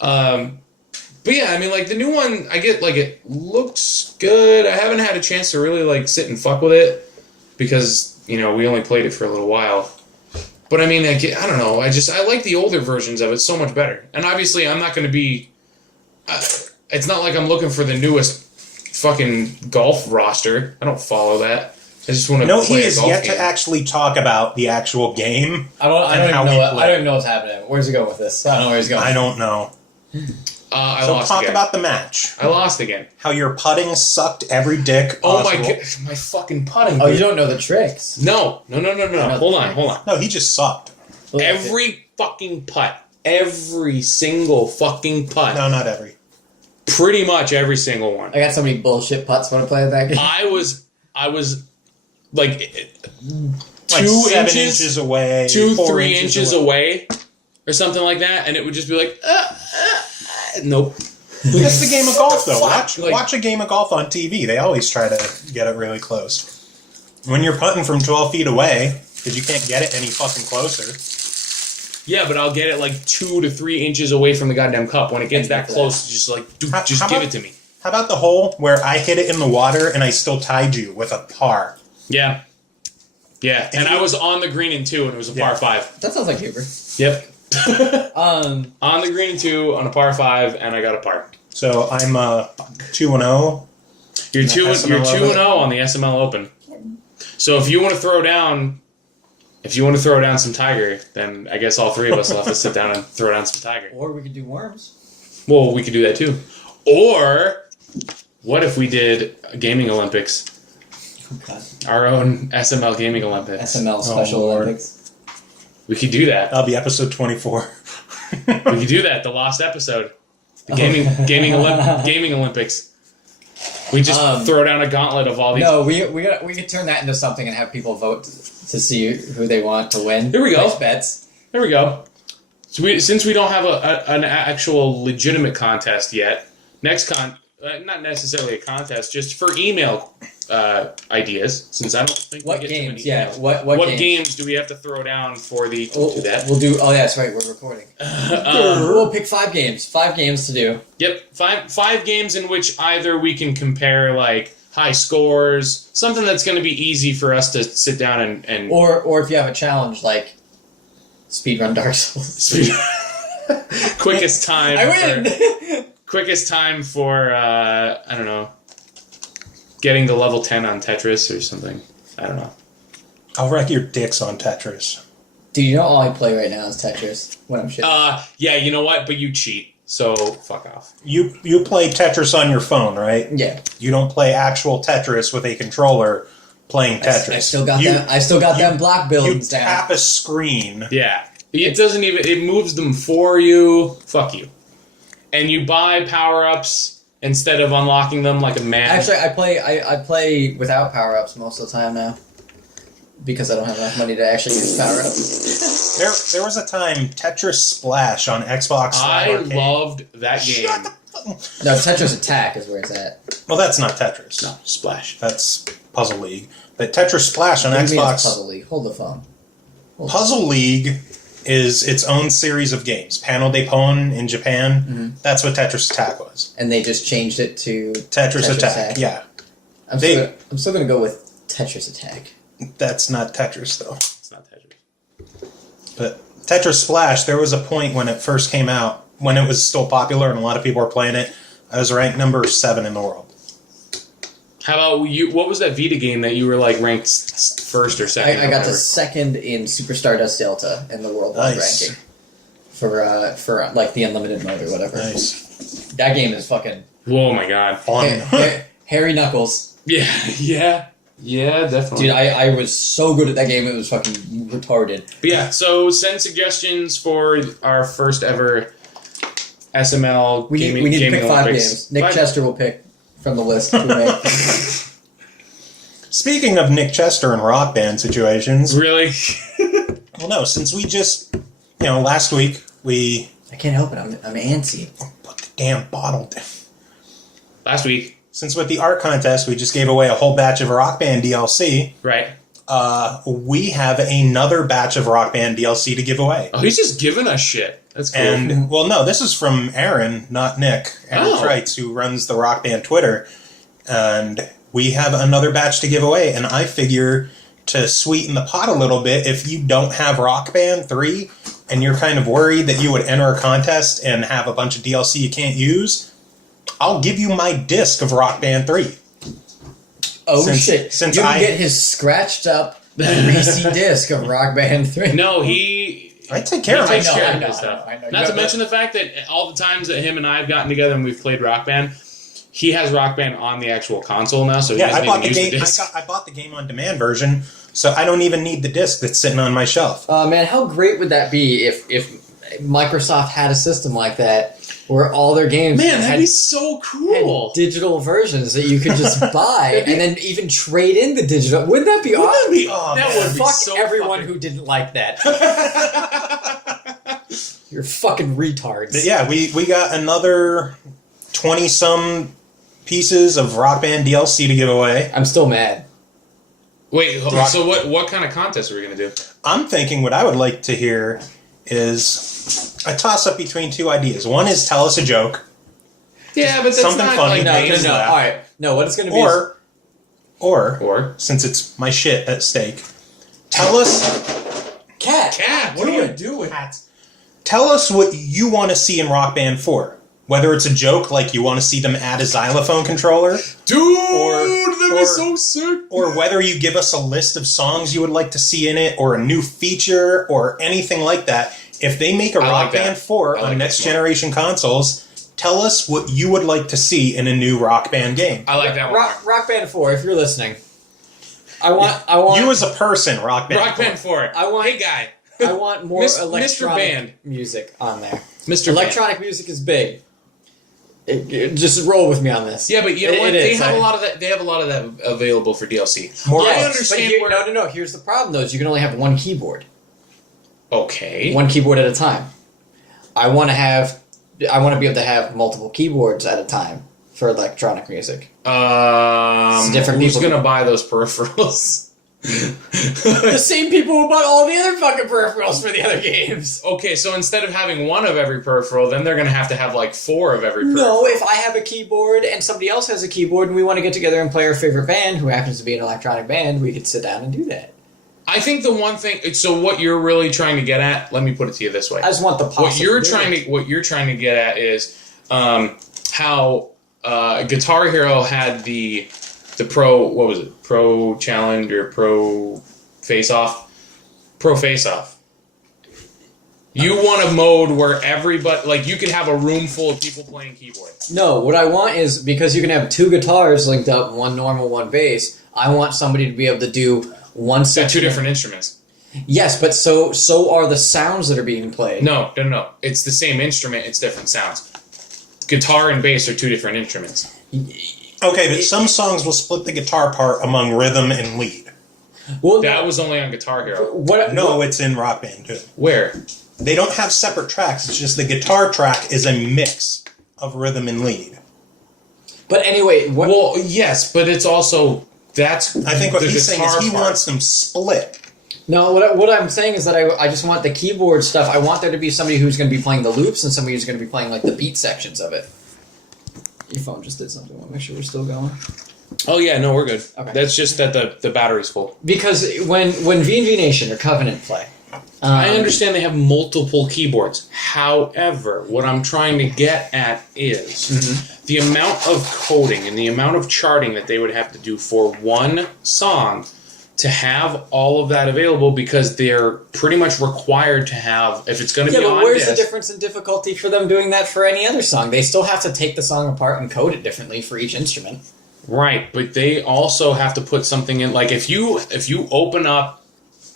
But yeah, I mean, like, the new one, I get, like, it looks good. I haven't had a chance to really, like, sit and fuck with it because, we only played it for a little while. But, I mean, I don't know. I like the older versions of it so much better. And obviously, I'm not going to be... it's not like I'm looking for the newest fucking golf roster. I don't follow that. I just want to No, play he a is golf yet game. to actually talk about the actual game. I don't and even how know we what, play. I don't even know what's happening. Where's he going with this? I don't know where he's going. I don't know. I So lost talk again. about the match. I lost again. How your putting sucked every dick Oh possible. my god, my fucking putting. Oh, dude. you don't know the tricks. No. Hold on. No, he just sucked. Every fucking putt. Every single fucking putt. No, not every. Pretty much every single one. I got so many bullshit putts when I play that game. I was like 2 Like 7 inches, inches away. 2-3 4 inches away, or something like that, and it would just be like, nope. That's the game of golf, though. Fuck, Watch a game of golf on TV. They always try to get it really close. When you're putting from 12 feet away, because you can't get it any fucking closer. Yeah, but I'll get it like 2 to 3 inches away from the goddamn cup. When it gets that close, just like, dude, How give about- it to me. How about the hole where I hit it in the water and I still tied you with a par? Yeah. Yeah, and I was on the green in 2, and it was a par 5. That sounds like Huber. Yep. Um, On the green in 2, on a par 5, and I got a par. So I'm 2-0. You're 2 SML 2-0 on the SML Open. So if you want to throw down some Tiger, then I guess all three of us will have to sit down and throw down some Tiger. or we could do worms. Well, we could do that too. Or what if we did a gaming Olympics? Our own SML Gaming Olympics. SML Special Lord. Olympics. We could do that. That'll be episode 24. We could do that. The lost episode. The gaming Olympics. We just throw down a gauntlet of all these. No, we could turn that into something and have people vote to see who they want to win. Here we go. Place bets. There we go. So since we don't have an actual legitimate contest yet, not necessarily a contest, just for email ideas. Since I don't think What we get games? too many Yeah. emails. What games do we have to throw down for the to We'll do that? We'll do. Oh, yeah, that's right. We're recording. We'll pick 5 games. 5 games to do. Yep, five games in which either we can compare like high scores, something that's going to be easy for us to sit down and Or if you have a challenge like speedrun Dark Souls. quickest time. I win. Quickest time for I don't know, getting to level 10 on Tetris or something. I don't know. I'll wreck your dicks on Tetris. Dude, you know all I play right now is Tetris when I'm shit. Yeah, you know what? But you cheat. So fuck off. You play Tetris on your phone, right? Yeah. You don't play actual Tetris with a controller playing Tetris. I still got them. I still got them block You buildings down. tap a screen. Yeah. It doesn't even... It moves them for you. Fuck you. And you buy power-ups instead of unlocking them like a man. Actually, I play without power ups most of the time now because I don't have enough money to actually use power ups. There was a time Tetris Splash on Xbox Live I Arcade. loved that game. No, Tetris Attack is where it's at. Well, that's not Tetris. No, Splash. That's Puzzle League. But Tetris Splash on What do you mean it's Xbox... Puzzle League. Hold the phone. Puzzle League is its own series of games. Panel de Pon in Japan. Mm-hmm. That's what Tetris Attack was. And they just changed it to Tetris Attack. Yeah. I'm still gonna go with Tetris Attack. That's not Tetris, though. It's not Tetris. But Tetris Splash, there was a point when it first came out, when it was still popular and a lot of people were playing it, I was ranked number 7 in the world. How about you? What was that Vita game that you were like ranked first or second? I got to second in Super Stardust Delta in the worldwide Nice. ranking for like the unlimited mode or whatever. Nice. That game is fucking Oh my god. Fun. Harry Knuckles. Yeah, definitely. Dude, I was so good at that game, it was fucking retarded. But yeah, so send suggestions for our first ever SML We gaming. need to gaming pick 5 Olympics. games. Nick 5 Chester will pick from the list. We make. Speaking of Nick Chester and rock band situations, Really? well, no, since we just, last week we I can't help it. I'm antsy. put the damn bottle down. Last week, Since with the art contest, we just gave away a whole batch of rock band DLC. right? We have another batch of rock band DLC to give away. Oh, he's just giving us shit. That's cool. And, well, no, this is from Aaron, not Nick. Aaron Oh. Kreitz, who runs the Rock Band Twitter. And we have another batch to give away. And I figure to sweeten the pot a little bit, if you don't have Rock Band 3 and you're kind of worried that you would enter a contest and have a bunch of DLC you can't use, I'll give you my disc of Rock Band 3. Oh Since- shit! since you can I- get his scratched up, greasy disc of Rock Band 3. no, he I take care of takes myself. care I of know, his stuff. I know. Not You to have mention the fact that all the times that him and I have gotten together and we've played Rock Band, he has Rock Band on the actual console now, so he Yeah, doesn't I bought the even use game. the disc. I bought the game on demand version, so I don't even need the disc that's sitting on my shelf. Man, how great would that be if Microsoft had a system like that where all their games Man, that'd had, be so cool. had digital versions that you could just buy and then even trade in the digital? Wouldn't that be awesome? Oh, that man. would be Fuck so everyone fucking- who didn't like that. You're fucking retards. But yeah, we got another 20-some pieces of Rock Band DLC to give away. I'm still mad. Wait, so what kind of contest are we going to do? I'm thinking what I would like to hear is a toss-up between 2 ideas. One is tell us a joke, Yeah, but that's something not funny. like... No, make no, us no. laugh. All right. No, what it's going to be or, since it's my shit at stake, tell us... Cat. What are you doing? Tell us what you want to see in Rock Band 4. Whether it's a joke, like you want to see them add a xylophone controller, Dude, Or- that'd be so sick. or whether you give us a list of songs you would like to see in it, or a new feature, or anything like that. If they make a I Rock like that. Band 4 I on like next that more. generation consoles, tell us what you would like to see in a new Rock Band game. I like that one. Rock Band 4, if you're listening. I want You as a person, Rock Band Rock 4. Band 4. I want- Hey, guy. I want more Mr. electronic Band. music on there. Mr. Electronic music is big. Just roll with me on this. Yeah, but you know It what? is, They have I- a lot of that. They have a lot of that available for DLC. More I bugs. understand But here, where- no. Here's the problem, though: is you can only have one keyboard, Okay. one keyboard at a time. I want to be able to have multiple keyboards at a time for electronic music. Different who's people- gonna buy those peripherals? The same people who bought all the other fucking peripherals for the other games. Okay, so instead of having one of every peripheral, then they're gonna have like 4 of every peripheral. No, if I have a keyboard and somebody else has a keyboard and we want to get together and play our favorite band, who happens to be an electronic band, we could sit down and do that. I think the one thing. So what you're really trying to get at? Let me put it to you this way. I just want the possibility. What you're trying to get at is how Guitar Hero had the pro, what was it, pro challenge or pro face off. You want a mode where everybody, like, you can have a room full of people playing keyboard. No, what I want is, because you can have 2 guitars linked up, one normal, one bass, I want somebody to be able to do one They're section. 2 different instruments. Yes, but so are the sounds that are being played. No. It's the same instrument, it's different sounds. Guitar and bass are 2 different instruments. Okay, but some songs will split the guitar part among rhythm and lead. Well, That was only on Guitar Hero. No, it's in Rock Band too. Where? They don't have separate tracks. It's just the guitar track is a mix of rhythm and lead. But anyway, Well, yes, but it's also... That's I think what the he's saying is guitar he part. wants them split. No, what I'm saying is that I just want the keyboard stuff. I want there to be somebody who's going to be playing the loops and somebody who's going to be playing like the beat sections of it. Your phone just did something. I want to make sure we're still going. Oh yeah, no, we're good. Okay. That's just that the battery's full. Because when V&V Nation or Covenant play, I understand they have multiple keyboards. However, what I'm trying to get at is the amount of coding and the amount of charting that they would have to do for one song to have all of that available, because they're pretty much required to have, if it's going to be but on where's disc, the difference in difficulty for them doing that for any other song? They still have to take the song apart and code it differently for each instrument. right? But they also have to put something in. Like if you open up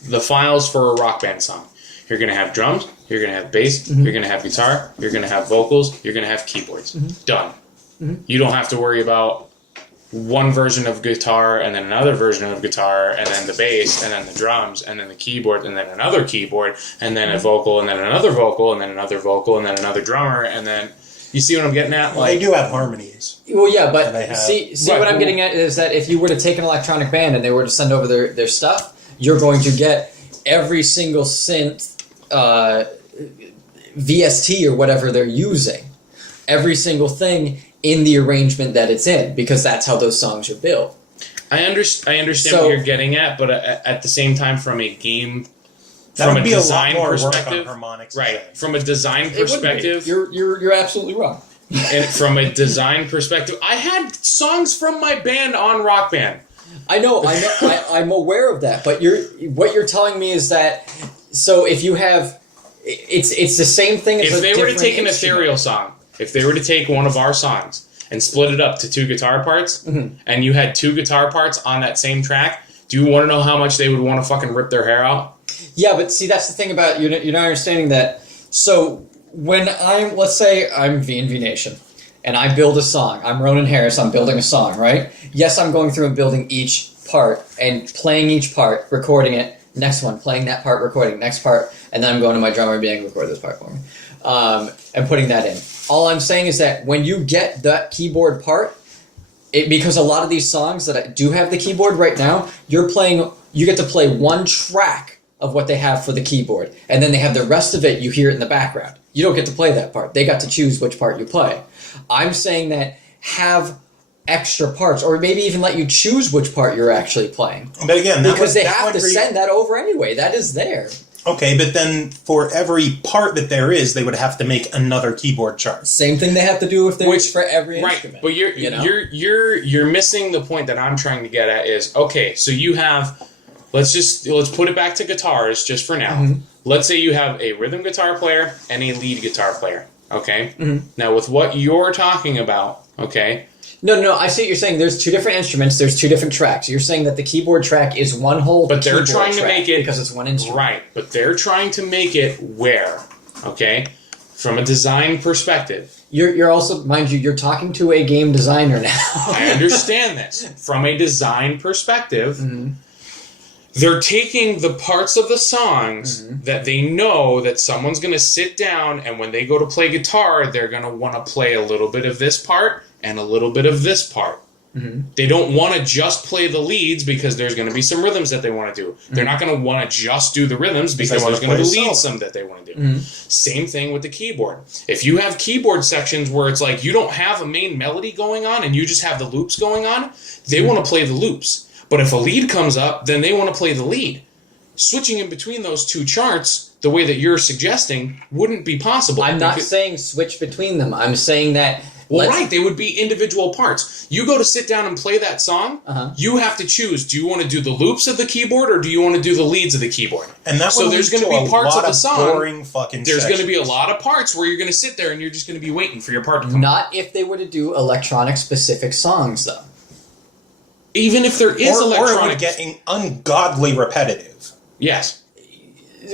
the files for a Rock Band song, you're going to have drums, you're going to have bass, you're going to have guitar, you're going to have vocals, you're going to have keyboards. Done. You don't have to worry about one version of guitar and then another version of guitar and then the bass and then the drums and then the keyboard and then another keyboard and then a vocal and then another vocal and then another vocal and then another drummer, and then you see what I'm getting at? Well, they do have harmonies. Well, yeah, but they have- see Right, what I'm getting at is that if you were to take an electronic band and they were to send over their stuff, you're going to get every single synth, VST or whatever they're using, every single thing in the arrangement that it's in, because that's how those songs are built. I understand So- what you're getting at, but at the same time, from a game, That from would a be a lot design more work on perspective, harmonics. right? From a design It wouldn't be. perspective, You're absolutely wrong. and from a design perspective, I had songs from my band on Rock Band. I know, I'm aware of that. But what you're telling me is that, so if you have, it's the same thing as If a they were to different take an instrument. ethereal song, if they were to take one of our songs and split it up to 2 guitar parts, and you had 2 guitar parts on that same track, do you want to know how much they would want to fucking rip their hair out? Yeah, but see, that's the thing about you're not understanding that. So when let's say I'm V&V Nation, and I build a song. I'm Ronan Harris. I'm building a song, right? Yes, I'm going through and building each part and playing each part, recording it. Next one, playing that part, recording next part, and then I'm going to my drummer and being record this part for me, and putting that in. All I'm saying is that when you get that keyboard part, because a lot of these songs that I do have the keyboard right now, you get to play one track of what they have for the keyboard, and then they have the rest of it, you hear it in the background. You don't get to play that part. They got to choose which part you play. I'm saying that have extra parts, or maybe even let you choose which part you're actually playing. But again, Because they have to send that over anyway. That is there. Okay, but then for every part that there is, they would have to make another keyboard chart. Same thing they have to do if they for every Right, instrument. but you're missing the point that I'm trying to get at is, okay, so you have, let's put it back to guitars just for now. Let's say you have a rhythm guitar player and a lead guitar player, okay? Now with what you're talking about, okay, No, I see what you're saying. There's 2 different instruments. There's 2 different tracks. You're saying that the keyboard track is one whole but they're keyboard trying to track make it because it's one instrument. right, but they're trying to make it where, okay, from a design perspective. You're also, mind you, you're talking to a game designer now. I understand this. From a design perspective, they're taking the parts of the songs that they know that someone's going to sit down, and when they go to play guitar, they're going to want to play a little bit of this part and a little bit of this part. They don't want to just play the leads because there's going to be some rhythms that they want to do. They're not going to want to just do the rhythms because there's going to be leads some that they want to do. Same thing with the keyboard. If you have keyboard sections where it's like you don't have a main melody going on and you just have the loops going on, they want to play the loops. But if a lead comes up, then they want to play the lead. Switching in between those 2 charts, the way that you're suggesting, wouldn't be possible. I'm not saying switch between them. I'm saying that Well, right, they would be individual parts. You go to sit down and play that song, you have to choose, do you want to do the loops of the keyboard or do you want to do the leads of the keyboard? And that so there's going to be parts of the song. Boring fucking there's going to be a lot of parts where you're going to sit there and you're just going to be waiting for your part to come. Not if they were to do electronic specific songs, though. Even if there is electronic... Or it would get ungodly repetitive. Yes.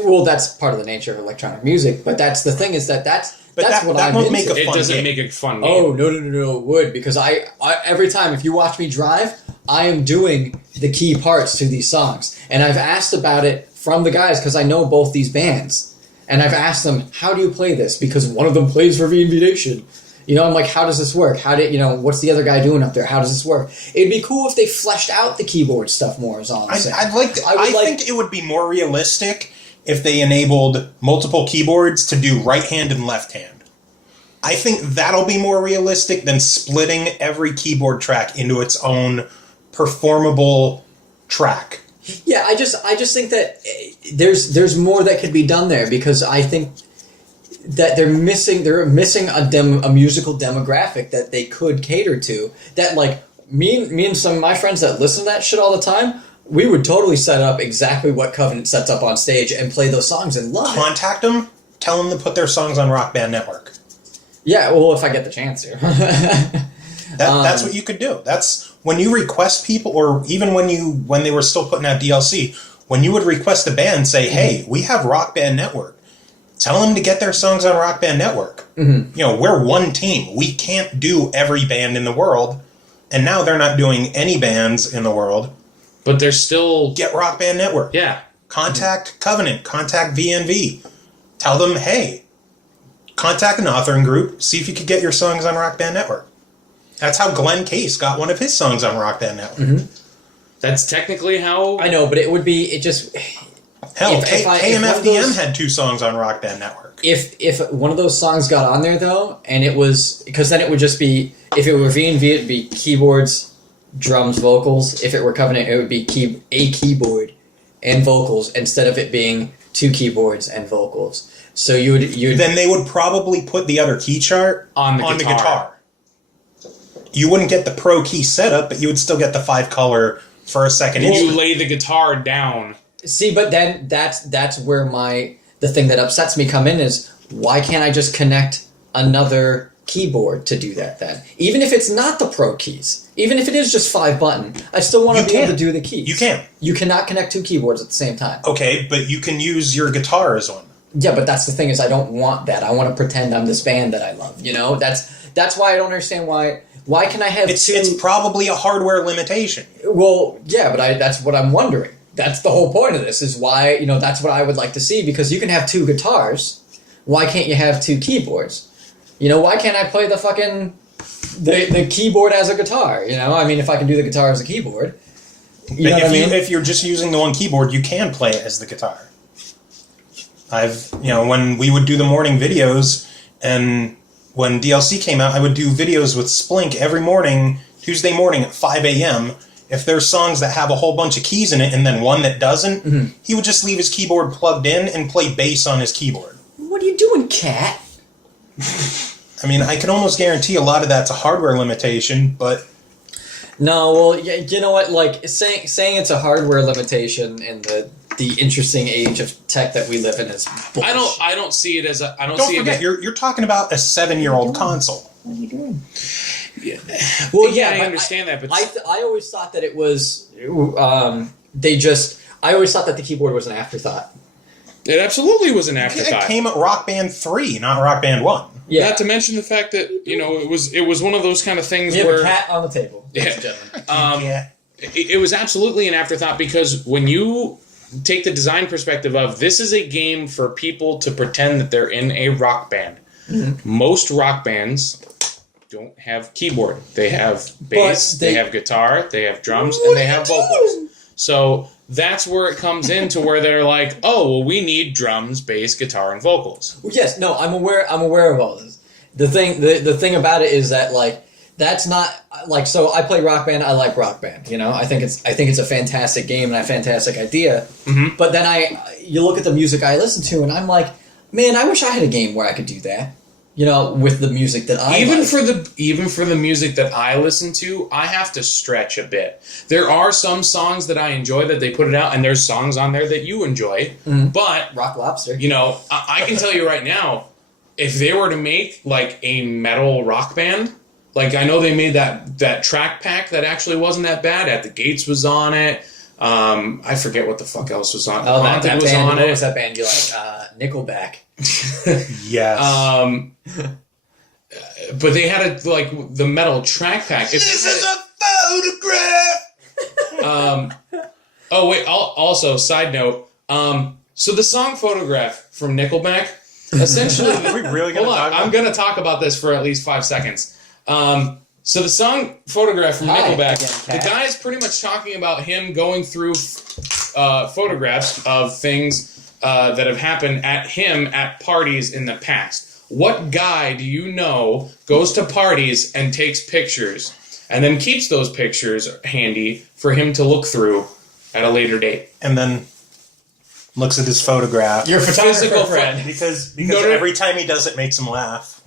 Well, that's part of the nature of electronic music, but that's the thing is that's what I'm into. Make a it fun doesn't game. make a fun game. Oh, no, it would, because I every time, if you watch me drive, I am doing the key parts to these songs. And I've asked about it from the guys, because I know both these bands. And I've asked them, how do you play this? Because one of them plays for V&V Nation. You know, I'm like, how does this work? What's the other guy doing up there? How does this work? It'd be cool if they fleshed out the keyboard stuff more, is all I'm saying. I think it would be more realistic if they enabled multiple keyboards to do right hand and left hand. I think that'll be more realistic than splitting every keyboard track into its own performable track. Yeah, I just think that there's more that could be done there, because I think that they're missing a musical demographic that they could cater to. That, like, me and some of my friends that listen to that shit all the time, we would totally set up exactly what Covenant sets up on stage and play those songs and love it. Contact them, tell them to put their songs on Rock Band Network. Yeah, well, if I get the chance to. That's what you could do. That's when you request people, or even when they were still putting out DLC, when you would request a band, say, hey, we have Rock Band Network. Tell them to get their songs on Rock Band Network. Mm-hmm. You know, we're one team. We can't do every band in the world. And now they're not doing any bands in the world. But they're still... Get Rock Band Network. Yeah. Contact Covenant. Contact VNV. Tell them, hey, contact an authoring group. See if you could get your songs on Rock Band Network. That's how Glenn Case got one of his songs on Rock Band Network. Mm-hmm. That's technically how... I know, but it would be... It just... Hell, KMFDM had 2 songs on Rock Band Network. If one of those songs got on there, though, and it was... Because then it would just be... If it were V&V, it'd be keyboards, drums, vocals. If it were Covenant, it would be a keyboard and vocals, instead of it being 2 keyboards and vocals. So you would... Then they would probably put the other key chart on the guitar. You wouldn't get the pro key setup, but you would still get the 5-color for a second instrument. You lay the guitar down... See, but then that's where the thing that upsets me come in is, why can't I just connect another keyboard to do that then? Even if it's not the pro keys, even if it is just 5-button, I still want to be able to do the keys. You can. You cannot connect 2 keyboards at the same time. Okay, but you can use your guitar as one. Yeah, but that's the thing is, I don't want that. I want to pretend I'm this band that I love. You know, that's why I don't understand why. Why can I have 2? It's probably a hardware limitation. Well, yeah, but that's what I'm wondering. That's the whole point of this, is why, that's what I would like to see, because you can have 2 guitars. Why can't you have 2 keyboards? Why can't I play the fucking, the keyboard as a guitar? I mean, if I can do the guitar as a keyboard. If you're just using the one keyboard, you can play it as the guitar. When we would do the morning videos, and when DLC came out, I would do videos with Splink every morning, Tuesday morning at 5 a.m., if there's songs that have a whole bunch of keys in it and then one that doesn't, he would just leave his keyboard plugged in and play bass on his keyboard. What are you doing, cat? I mean, I can almost guarantee a lot of that's a hardware limitation, but... No, well, you know what? Like, saying it's a hardware limitation in the interesting age of tech that we live in is bullshit. I don't see it as a... Don't forget, you're talking about a 7-year-old console. What are you doing? Yeah. Well, I understand that, but I always thought that it was I always thought that the keyboard was an afterthought. It absolutely was an afterthought. It came at Rock Band 3, not Rock Band 1. Yeah. Not to mention the fact that it was one of those kind of things we have where a cat on the table. Yeah. It was absolutely an afterthought, because when you take the design perspective of, this is a game for people to pretend that they're in a rock band. Mm-hmm. Most rock bands don't have keyboard. They have bass, they have guitar, they have drums, and they have vocals. So that's where it comes into where they're like, oh, well, we need drums, bass, guitar, and vocals. Yes, no, I'm aware of all this. The thing about it is that, like, that's not like, so I play Rock Band. I like Rock Band. I think it's a fantastic game and a fantastic idea. Mm-hmm. But then you look at the music I listen to, and I'm like, man, I wish I had a game where I could do that. with the music that I even like. for the music that I listen to, I have to stretch a bit. There are some songs that I enjoy that they put it out, and there's songs on there that you enjoy. But Rock Lobster. I can tell you right now, if they were to make like a metal rock band, like I know they made that track pack that actually wasn't that bad. At the Gates was on it. I forget what the fuck else was on. Oh, that was band. on What it. was that band you like? Nickelback. Yes. But they had the metal track pack. This is a photograph! Oh wait. Also, side note. So the song "Photograph" from Nickelback, essentially. Are we really gonna hold on, talk about I'm gonna talk about this for at least 5 seconds. So the song "Photograph" from Nickelback, again, the guy is pretty much talking about him going through photographs of things that have happened at parties in the past. What guy do you know goes to parties and takes pictures and then keeps those pictures handy for him to look through at a later date? And then looks at his photograph. Your photographer Physical friend. Because No. every time he does it makes him laugh.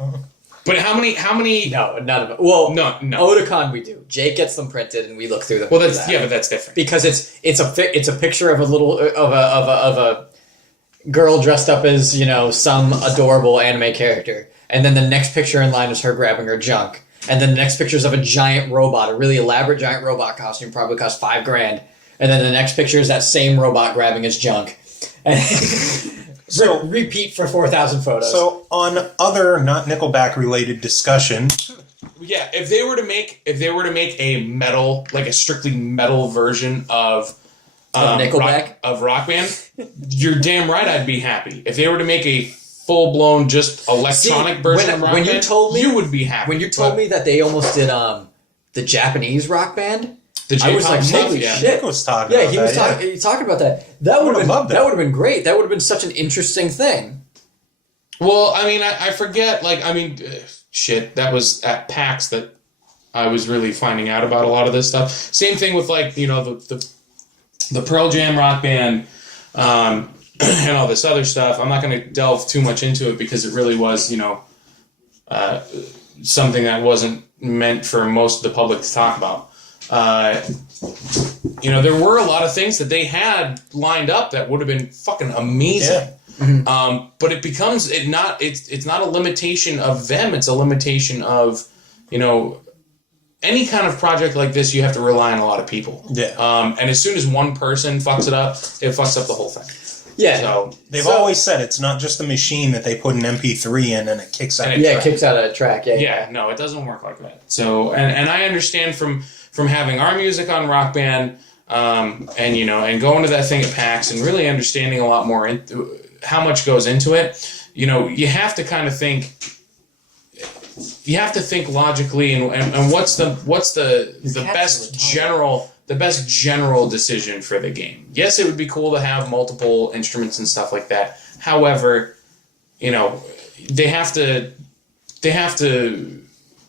But how many? No, none of it. Well, No. Otakon we do. Jake gets them printed and we look through them. Well, for that's that. but that's different. Because it's a picture of a girl dressed up as some adorable anime character, and then the next picture in line is her grabbing her junk, and then the next picture is of a giant robot, a really elaborate giant robot costume, probably cost $5,000, and then the next picture is that same robot grabbing his junk. So repeat for 4,000 photos. So on other not Nickelback related discussion, Yeah, if they were to make a metal, like a strictly metal version of Nickelback? Rock Band, you're damn right I'd be happy. If they were to make a full blown just electronic version of Rock when Band, you told me, you would be happy. When you told me that they almost did the Japanese Rock Band, the I was J-pop like, stuff, holy yeah. shit. Nick was talking Yeah, about he that. was talking about that. That would have loved been that. that would have been great. That would have been such an interesting thing. Well, I mean, I forget. Shit, that was at PAX that I was really finding out about a lot of this stuff. Same thing with the Pearl Jam Rock Band and all this other stuff. I'm not going to delve too much into it because it really was, something that wasn't meant for most of the public to talk about. There were a lot of things that they had lined up that would have been fucking amazing. Yeah. But it becomes it's not a limitation of them. It's a limitation of, any kind of project like this. You have to rely on a lot of people. Yeah. And as soon as one person fucks it up, it fucks up the whole thing. Yeah. So They've always said it's not just the machine that they put an MP3 in and it kicks out. And it kicks out a track. yeah, no, it doesn't work like that. So and I understand from having our music on Rock Band, and going to that thing at PAX and really understanding a lot more how much goes into it. You have to kind of think. You have to think logically, and what's the best general decision for the game. Yes, it would be cool to have multiple instruments and stuff like that. However, they have to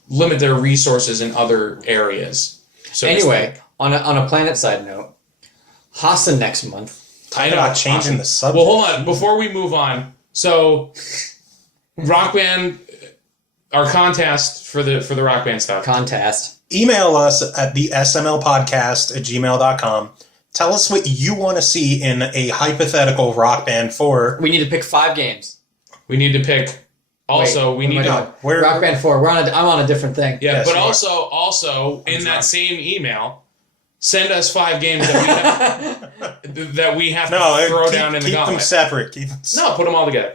limit their resources in other areas. So Anyway, on a Planetside note, Olsen next month. Talking about changing the subject. Well, hold on. Before we move on, so Rock Band, our contest for the Rock Band stuff. Contest. Email us at the smlpodcast@gmail.com. Tell us what you want to see in a hypothetical Rock Band for. We need to pick 5 games. We need to pick. Also, we need to. Rock Band 4. I'm on a different thing. Yeah, Yes, but you are. also in that same email, send us 5 games that we have to throw down in the keep them gauntlet. separate. No, put them all together.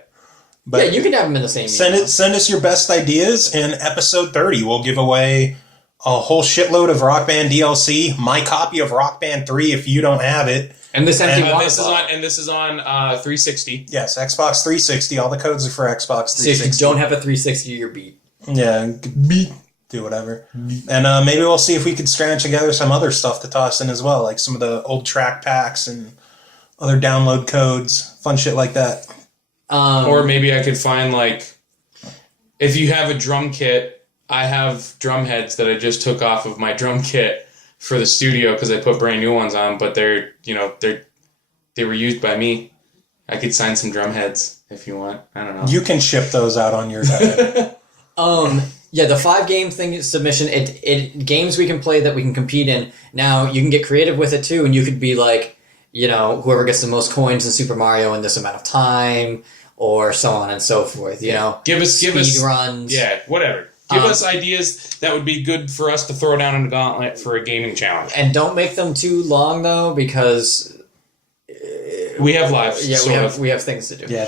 But you can have them in the same email. Send us your best ideas. In episode 30, we'll give away a whole shitload of Rock Band DLC, my copy of Rock Band 3 if you don't have it. And this empty water This bottle. is on 360. Yes, Xbox 360. All the codes are for Xbox So if 360. you don't have a 360, you're beat. Yeah, do whatever. And maybe we'll see if we could scratch together some other stuff to toss in as well, like some of the old track packs and other download codes, fun shit like that. Or maybe I could find, if you have a drum kit, I have drum heads that I just took off of my drum kit for the studio because I put brand new ones on, but they were used by me. I could sign some drum heads if you want. I don't know. You can ship those out on your side. Yeah, the 5-game thing submission, it games we can play that we can compete in. Now, you can get creative with it too, and you could be like, you know, whoever gets the most coins in Super Mario in this amount of time, or so on and so forth, you know. Give us runs. Yeah, whatever. Give us ideas that would be good for us to throw down in the gauntlet for a gaming challenge. And don't make them too long, though, because... we have lives. Yeah, we have things to do. Yeah,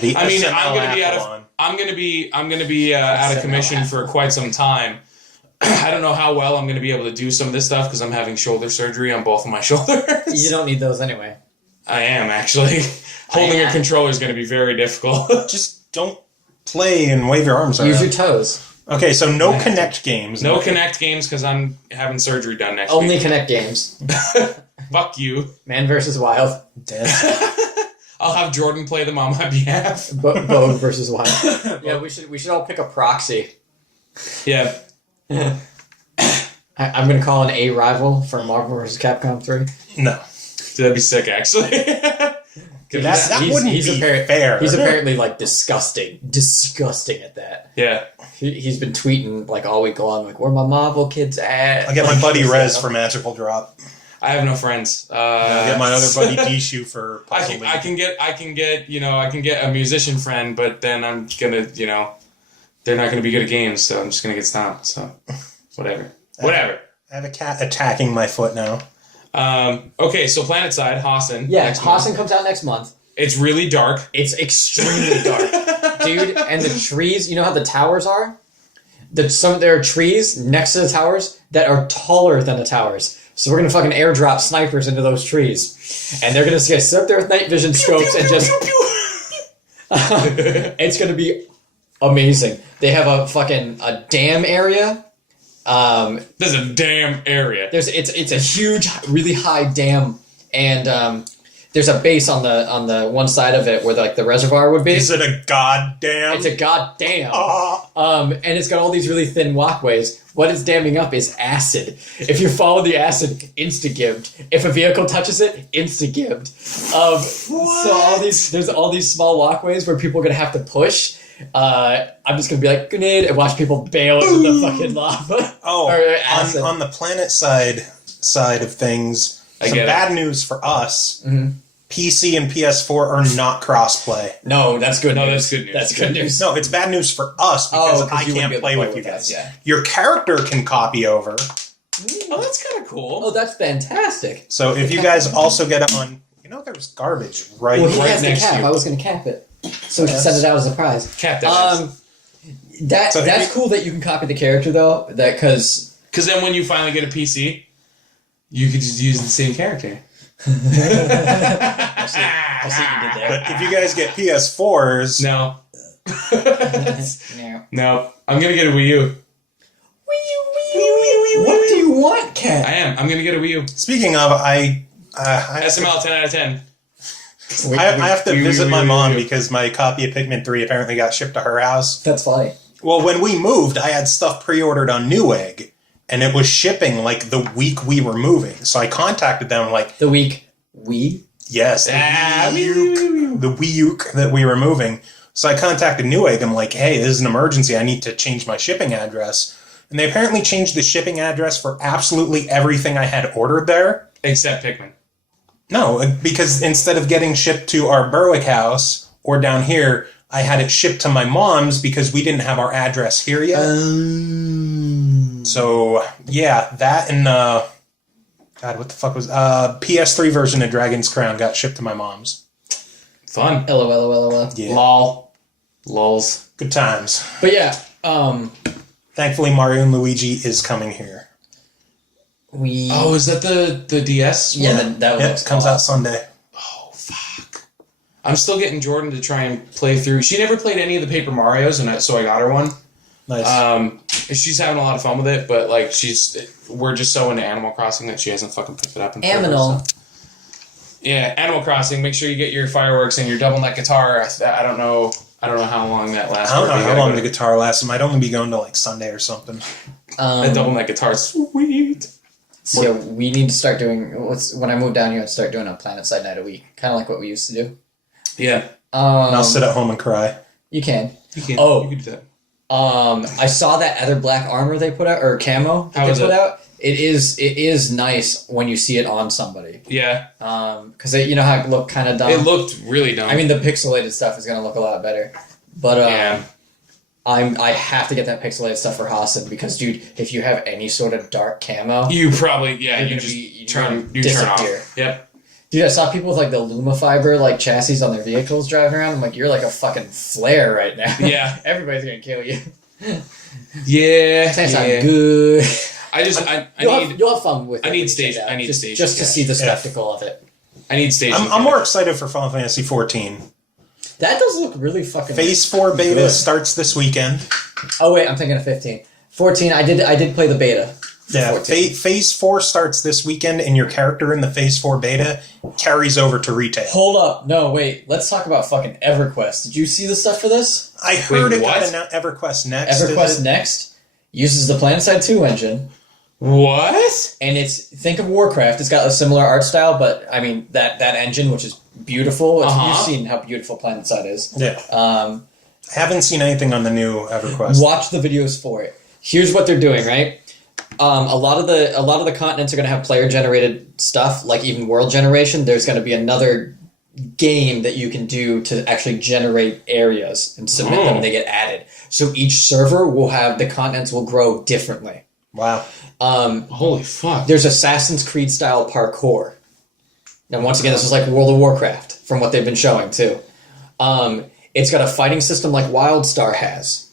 I'm gonna be out of commission for quite some time. I don't know how well I'm gonna be able to do some of this stuff because I'm having shoulder surgery on both of my shoulders. You don't need those anyway. I am actually. Holding a controller is gonna be very difficult. Just don't play and wave your arms around. Use your toes. Okay, so no Kinect games. No Kinect games because I'm having surgery done next Only week. Kinect games. Fuck you. Man vs. Wild. Damn. I'll have Jordan play them on my behalf. Vogue versus Wild. Yeah, we should all pick a proxy. Yeah. I'm going to call an A rival for Marvel vs. Capcom 3. No. That'd be sick, actually. That wouldn't be fair. He's apparently, like, disgusting at that. Yeah. He's been tweeting, like, all week long, like, where my Marvel kids at? I'll get my buddy Rez for Magical Drop. I have no friends. I'll get my other buddy Dishu for I Puzzle League. can get a musician friend, but then I'm gonna, they're not gonna be good at games, so I'm just gonna get stomped. So, whatever. I have a cat attacking my foot now. Okay, so Planetside, Olsen. Yeah, Olsen comes out next month. It's really dark. It's extremely dark, dude. And the trees, you know how the towers are? There are trees next to the towers that are taller than the towers. So we're gonna fucking airdrop snipers into those trees, and they're gonna sit up there with night vision scopes and just. It's gonna be amazing. They have a dam area. There's a damn area. It's a huge, really high dam, and there's a base on the one side of it where the reservoir would be. Is it a goddamn? It's a goddamn. And it's got all these really thin walkways. What it's damming up is acid. If you follow the acid, insta-gibbed. If a vehicle touches it, insta-gibbed. So there's all these small walkways where people are gonna have to push. I'm just gonna be like grenade and watch people bail into the fucking lava. On the Planetside side of things, some bad news for us. Mm-hmm. PC and PS4 are not crossplay. No, that's good. No, news. that's good news. That's good news. No, it's bad news for us because I you wouldn't can't be able to play with you us, guys. yeah. Your character can copy over. Oh, that's kind of cool. Oh, that's fantastic. So if you guys also get it on, there's garbage right Well, he has the next to cap. you. I was going to cap it, so we can send it out as a prize. Cap that. That's cool that you can copy the character though. Because then when you finally get a PC, you could just use the same character. I see what you did there. But if you guys get PS4s, No. No. No. I'm gonna get a Wii U. What do you want, Cat? I am. I'm gonna get a Wii U. speaking of, I SML 10 out of 10. I have to visit my mom Wii U. because my copy of Pikmin 3 apparently got shipped to her house. That's funny. Well, when we moved, I had stuff pre-ordered on Newegg, and it was shipping like the week we were moving. So I contacted them like, The week we. yes, the Wii U that we were moving. So I contacted Newegg. I'm like, hey, this is an emergency. I need to change my shipping address. And they apparently changed the shipping address for absolutely everything I had ordered there. Except Pikmin. No, because instead of getting shipped to our Berwick house or down here, I had it shipped to my mom's because we didn't have our address here yet. So, yeah, that and, God, what the fuck was, PS3 version of Dragon's Crown got shipped to my mom's. Fun. LOL. Yeah. Lol. Lols. Good times. But yeah, Thankfully, Mario and Luigi is coming here. Oh, is that the DS? Yeah, one? that Yep, comes out Sunday. Oh, fuck. I'm still getting Jordan to try and play through. She never played any of the Paper Marios, so I got her one. Nice. She's having a lot of fun with it, but we're just so into Animal Crossing that she hasn't fucking picked it up in forever, Aminal. so. Yeah, Animal Crossing. Make sure you get your fireworks and your double neck guitar. I don't know how long that lasts. I don't know how long the guitar lasts. It might only be going to like Sunday or something. That double neck guitar's sweet. So yeah, we need to start doing. When I move down here, I'd start doing a Planetside night a week, kind of like what we used to do. Yeah. And I'll sit at home and cry. You can. You can. Oh. You can do that. I saw that other black armor they put out, or camo that they put out. It is nice when you see it on somebody. Yeah. Because you know how it looked kind of dumb? It looked really dumb. I mean, the pixelated stuff is going to look a lot better. But yeah. I have to get that pixelated stuff for Hassan because, dude, if you have any sort of dark camo... You probably, you turn off. Yep. Dude, I saw people with, like, the Lumifiber, like, chassis on their vehicles driving around. I'm like, you're like a fucking flare right now. Yeah. Everybody's going to kill you. Yeah. That's not good. You'll have fun with it. I need station. Just to see the spectacle of it. I need station. I'm more excited for Final Fantasy XIV. That does look really fucking Phase 4 beta starts this weekend. Oh, wait, I'm thinking of 15. 14, I did play the beta. Yeah, Phase 4 starts this weekend, and your character in the Phase 4 beta carries over to retail. Hold up. No, wait. Let's talk about fucking Everquest. Did you see the stuff for this? I heard it got Everquest Next. Everquest Next uses the Planetside 2 engine. What? And think of Warcraft. It's got a similar art style, but, I mean, that engine, which is beautiful. You've seen how beautiful Planetside is. Yeah. I haven't seen anything on the new Everquest. Watch the videos for it. Here's what they're doing, right? A lot of the continents are going to have player generated stuff, like even world generation. There's going to be another game that you can do to actually generate areas and submit them, and they get added. So each server will have the continents will grow differently. Wow. Holy fuck. There's Assassin's Creed style parkour. And once again, this is like World of Warcraft from what they've been showing too. It's got a fighting system like WildStar has.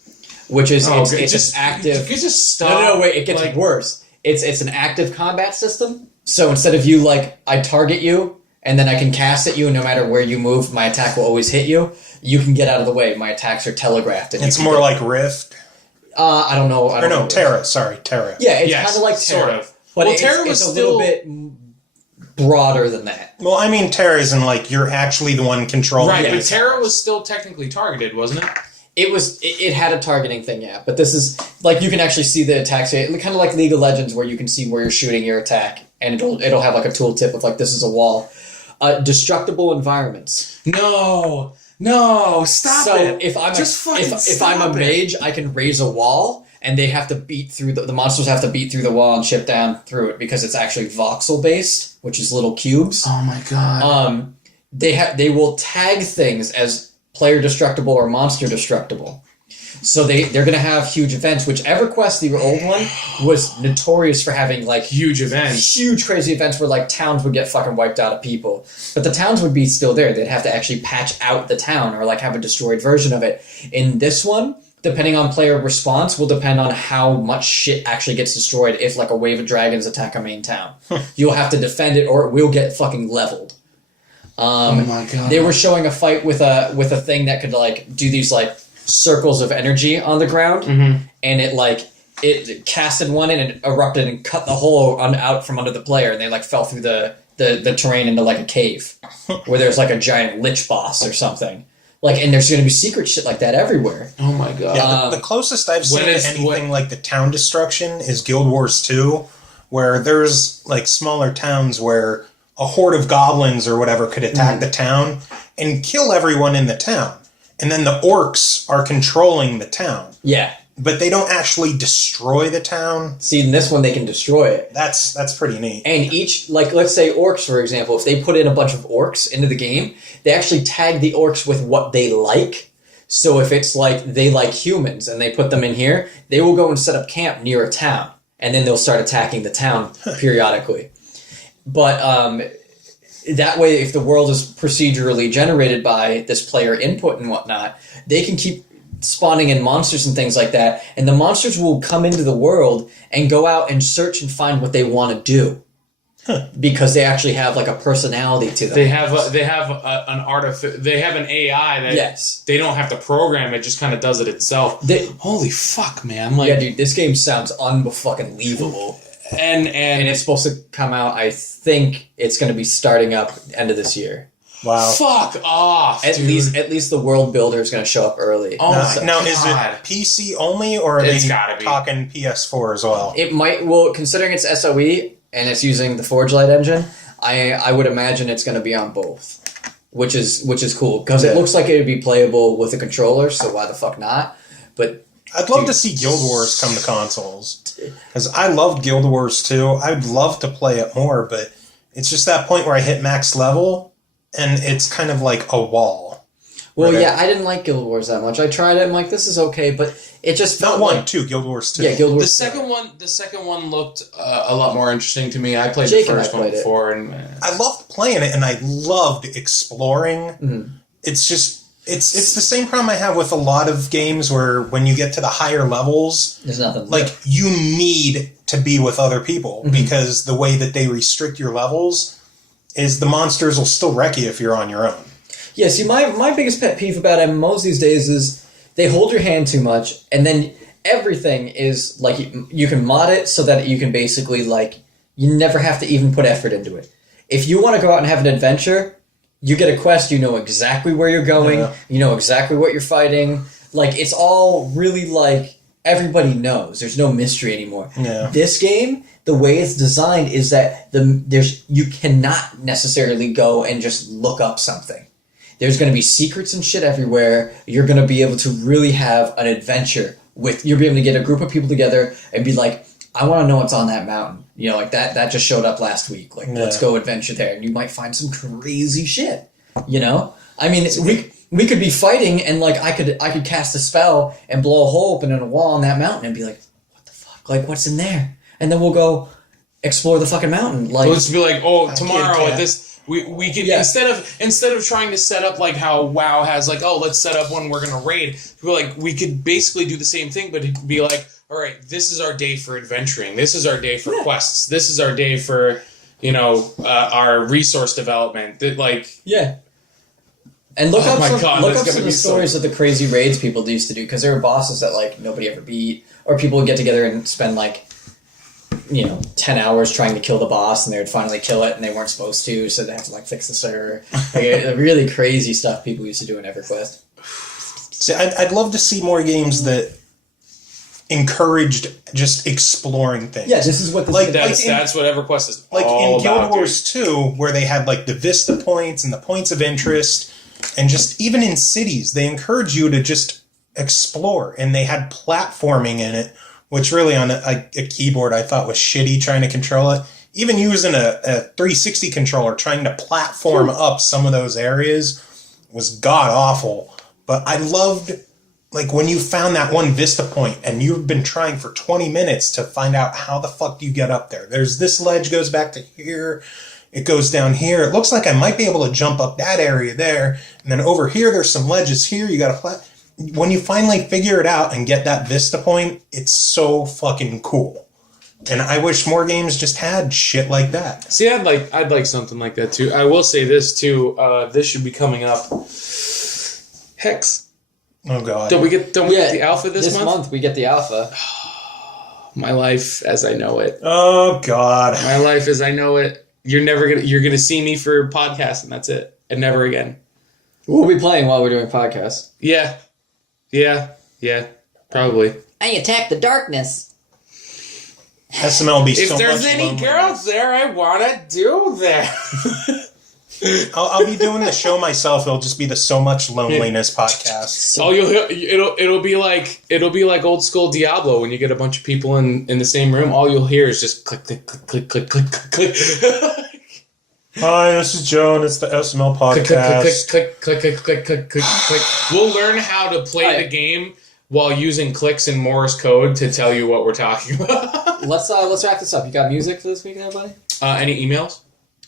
Which is it's just active. You could just stop. No, wait, it gets worse. It's an active combat system. So instead of you I target you and then I can cast at you, and no matter where you move, my attack will always hit you. You can get out of the way. My attacks are telegraphed. It's more like Rift. I don't know. No, Terra. Sorry, Terra. Yeah, it's kind of like Terra, sort of. But Terra was a still little bit broader than that. Well, I mean, Terra isn't like you're actually the one controlling. Right, it. but Terra was still technically targeted, wasn't it? It had a targeting thing, yeah. But this is, like, you can actually see the attacks. Kind of like League of Legends, where you can see where you're shooting your attack. And it'll have, like, a tooltip of, like, this is a wall. Destructible environments. No, stop it. If I'm a mage, I can raise a wall, and they have to beat through, the monsters have to beat through the wall and chip down through it, because it's actually voxel-based, which is little cubes. Oh, my God. They will tag things as player destructible or monster destructible. So they're going to have huge events, which EverQuest, the old one, was notorious for having, like, huge events. Huge, crazy events where, like, towns would get fucking wiped out of people. But the towns would be still there. They'd have to actually patch out the town or, like, have a destroyed version of it. In this one, depending on player response, will depend on how much shit actually gets destroyed if, like, a wave of dragons attack a main town. You'll have to defend it or it will get fucking leveled. Oh my God. They were showing a fight with a thing that could, like, do these, like, circles of energy on the ground, and it casted one and it erupted and cut the hole out from under the player, and they, like, fell through the terrain into, like, a cave where there's, like, a giant lich boss or something. Like, and there's going to be secret shit like that everywhere. Oh my God. Yeah, the closest I've seen to anything like the town destruction is Guild Wars 2, where there's, like, smaller towns where a horde of goblins or whatever could attack the town and kill everyone in the town. And then the orcs are controlling the town. Yeah. But they don't actually destroy the town. See, in this one, they can destroy it. That's pretty neat. And each, like, let's say orcs, for example, if they put in a bunch of orcs into the game, they actually tag the orcs with what they like. So if it's like they like humans and they put them in here, they will go and set up camp near a town. And then they'll start attacking the town periodically. But that way, if the world is procedurally generated by this player input and whatnot, they can keep spawning in monsters and things like that, and the monsters will come into the world and go out and search and find what they want to do. Because they actually have, like, a personality to them. They have an AI that they don't have to program, it just kind of does it itself. Holy fuck, man. Like, yeah, dude, this game sounds unfucking-believable. And it's supposed to come out, I think it's going to be starting up end of this year. Wow. Fuck off, At least the world builder is going to show up early. Oh, now is it PC only, or are they talking PS4 as well? It might, well, considering it's SOE and it's using the Forge Light engine, I would imagine it's going to be on both. which is cool because it looks like it would be playable with a controller. So why the fuck not? But I'd love to see Guild Wars come to consoles because I loved Guild Wars 2. I'd love to play it more, but it's just that point where I hit max level and it's kind of like a wall. Well, yeah, I didn't like Guild Wars that much. I tried it. I'm like, this is okay, but it just felt not one, like, two. Guild Wars 2. Yeah, Guild Wars. The second one looked a lot more interesting to me. I played Jake the first and I one played it. before, and I loved playing it, and I loved exploring. Mm-hmm. It's just it's the same problem I have with a lot of games where when you get to the higher levels, There's nothing like you need to be with other people Mm-hmm. because the way that they restrict your levels is the monsters will still wreck you if you're on your own. Yeah, see, my biggest pet peeve about MMOs these days is they hold your hand too much, and then everything is, like, you can mod it so that you can basically, like, you never have to even put effort into it. If you want to go out and have an adventure, you get a quest, you know exactly where you're going, you know exactly what you're fighting. Like, it's all really, like, everybody knows. There's no mystery anymore. Yeah. This game, the way it's designed is that you cannot necessarily go and just look up something. There's going to be secrets and shit everywhere. You're going to be able to really have an adventure you'll be able to get a group of people together and be like, I want to know what's on that mountain. You know, like that just showed up last week. Like, let's go adventure there. And you might find some crazy shit, you know? I mean, we could be fighting and, like, I could cast a spell and blow a hole open in a wall on that mountain and be like, what the fuck? Like, what's in there? And then we'll go explore the fucking mountain. Like, let's be like, tomorrow at this... We could instead of trying to set up like how WoW has like, let's set up when we're gonna raid. We could basically do the same thing, but it'd be like, all right, this is our day for adventuring. This is our day for quests. This is our day for our resource development. And look up some of the stories of the crazy raids people used to do, because there were bosses that like nobody ever beat, or people would get together and spend like 10 hours trying to kill the boss, and they would finally kill it, and they weren't supposed to, so they have to like fix the server. Like, really crazy stuff people used to do in EverQuest. See, I'd love to see more games that encouraged just exploring things. Yeah, this is what that's what EverQuest is like all in Guild about, Wars 2, where they had like the Vista points and the points of interest, and just even in cities, they encourage you to just explore, and they had platforming in it, which really on a keyboard I thought was shitty trying to control it. Even using a 360 controller trying to platform up some of those areas was god-awful. But I loved, like, when you found that one Vista point and you've been trying for 20 minutes to find out how the fuck do you get up there. There's this ledge goes back to here. It goes down here. It looks like I might be able to jump up that area there. And then over here, there's some ledges here. You got to when you finally figure it out and get that Vista point, it's so fucking cool. And I wish more games just had shit like that. See, I'd like something like that too. I will say this too. This should be coming up. Hex. Oh god. Don't we get the alpha this month? This month we get the alpha. My life as I know it. Oh god. My life as I know it. You're gonna see me for podcast, and that's it. And never again. We'll be playing while we're doing podcasts. Yeah, probably. I attack the darkness. SML be so much If there's any loneliness. girls there, I want to do that. I'll be doing the show myself. It'll just be the So Much Loneliness podcast. It'll be like old school Diablo when you get a bunch of people in the same room. All you'll hear is just click, click, click, click, click, click, click. Hi, this is Joe, and it's the SML podcast. Click, click, click, click, click, click, click. We'll learn how to play the game while using clicks and Morse code to tell you what we're talking about. Let's wrap this up. You got music for this week, everybody? Any emails?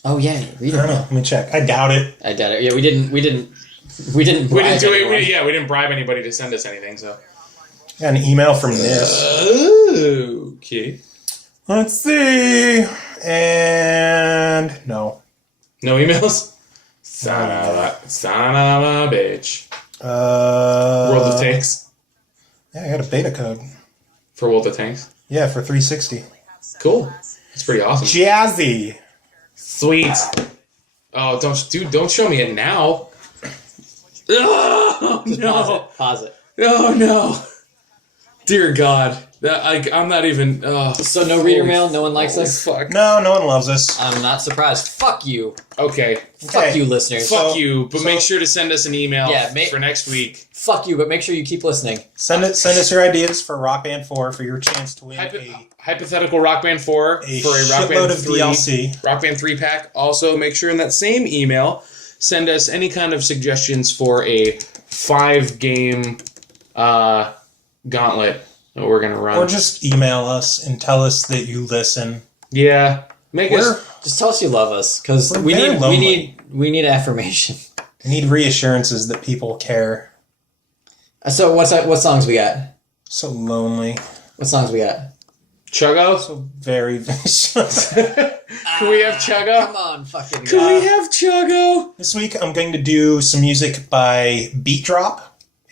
Oh yeah, read I don't know. it. Let me check. I doubt it. I doubt it. Yeah, we didn't We didn't do it. We didn't bribe anybody to send us anything. So Got an email from this. Okay. Let's see. And no. No emails. Son of a bitch. World of Tanks. Yeah, I got a beta code. For World of Tanks. Yeah, for 360. Cool. That's pretty awesome. Jazzy. Sweet. Oh, don't show me it now. Oh, no. Pause it. Oh, no. Dear God. I'm not even... So no reader mail? No one likes us? Fuck. No one loves us. I'm not surprised. Fuck you. Okay. Fuck you, listeners. Fuck you, but make sure to send us an email for next week. Fuck you, but make sure you keep listening. Send us your ideas for Rock Band 4 for your chance to win hypothetical Rock Band 4 a for a Rock Band shitload of 3 DLC. Rock Band 3 pack. Also, make sure in that same email, send us any kind of suggestions for a 5-game gauntlet that we're going to run. Or just email us and tell us that you listen. Yeah. Just tell us you love us, because we need affirmation. We need reassurances that people care. So what songs we got? So lonely. What songs we got? Chuggo? So very... Can we have Chuggo? Come on, fucking God. Can we have Chuggo? This week I'm going to do some music by Beatdrop,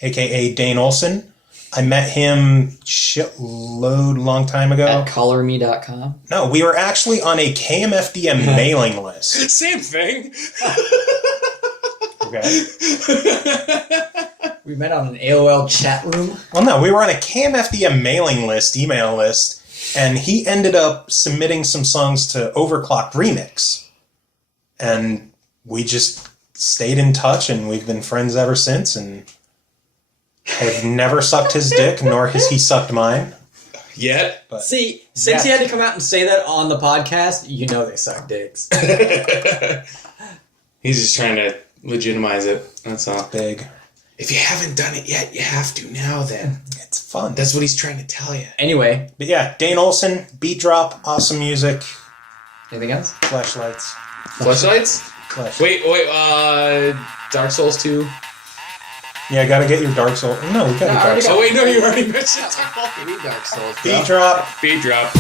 a.k.a. Dain Olsen. I met him shitload long time ago. At colorme.com? No, we were actually on a KMFDM mailing list. Same thing. Okay. We met on an AOL chat room? Well, no, we were on a KMFDM mailing list, email list, and he ended up submitting some songs to Overclocked Remix. And we just stayed in touch, and we've been friends ever since, and have never sucked his dick, nor has he sucked mine. Yet. But See, since he had to come out and say that on the podcast, you know they suck dicks. He's just trying to legitimize it. That's all. Big. If you haven't done it yet, you have to now then. It's fun. That's what he's trying to tell you. Anyway. But yeah, Dain Olsen, Beatdrop, awesome music. Anything else? Flashlights. Flashlights? Wait, Dark Souls 2? Yeah, gotta get your Dark Souls. No, we got your Dark Souls. Oh wait, no, you already mentioned Dark Souls. Beatdrop. Beatdrop.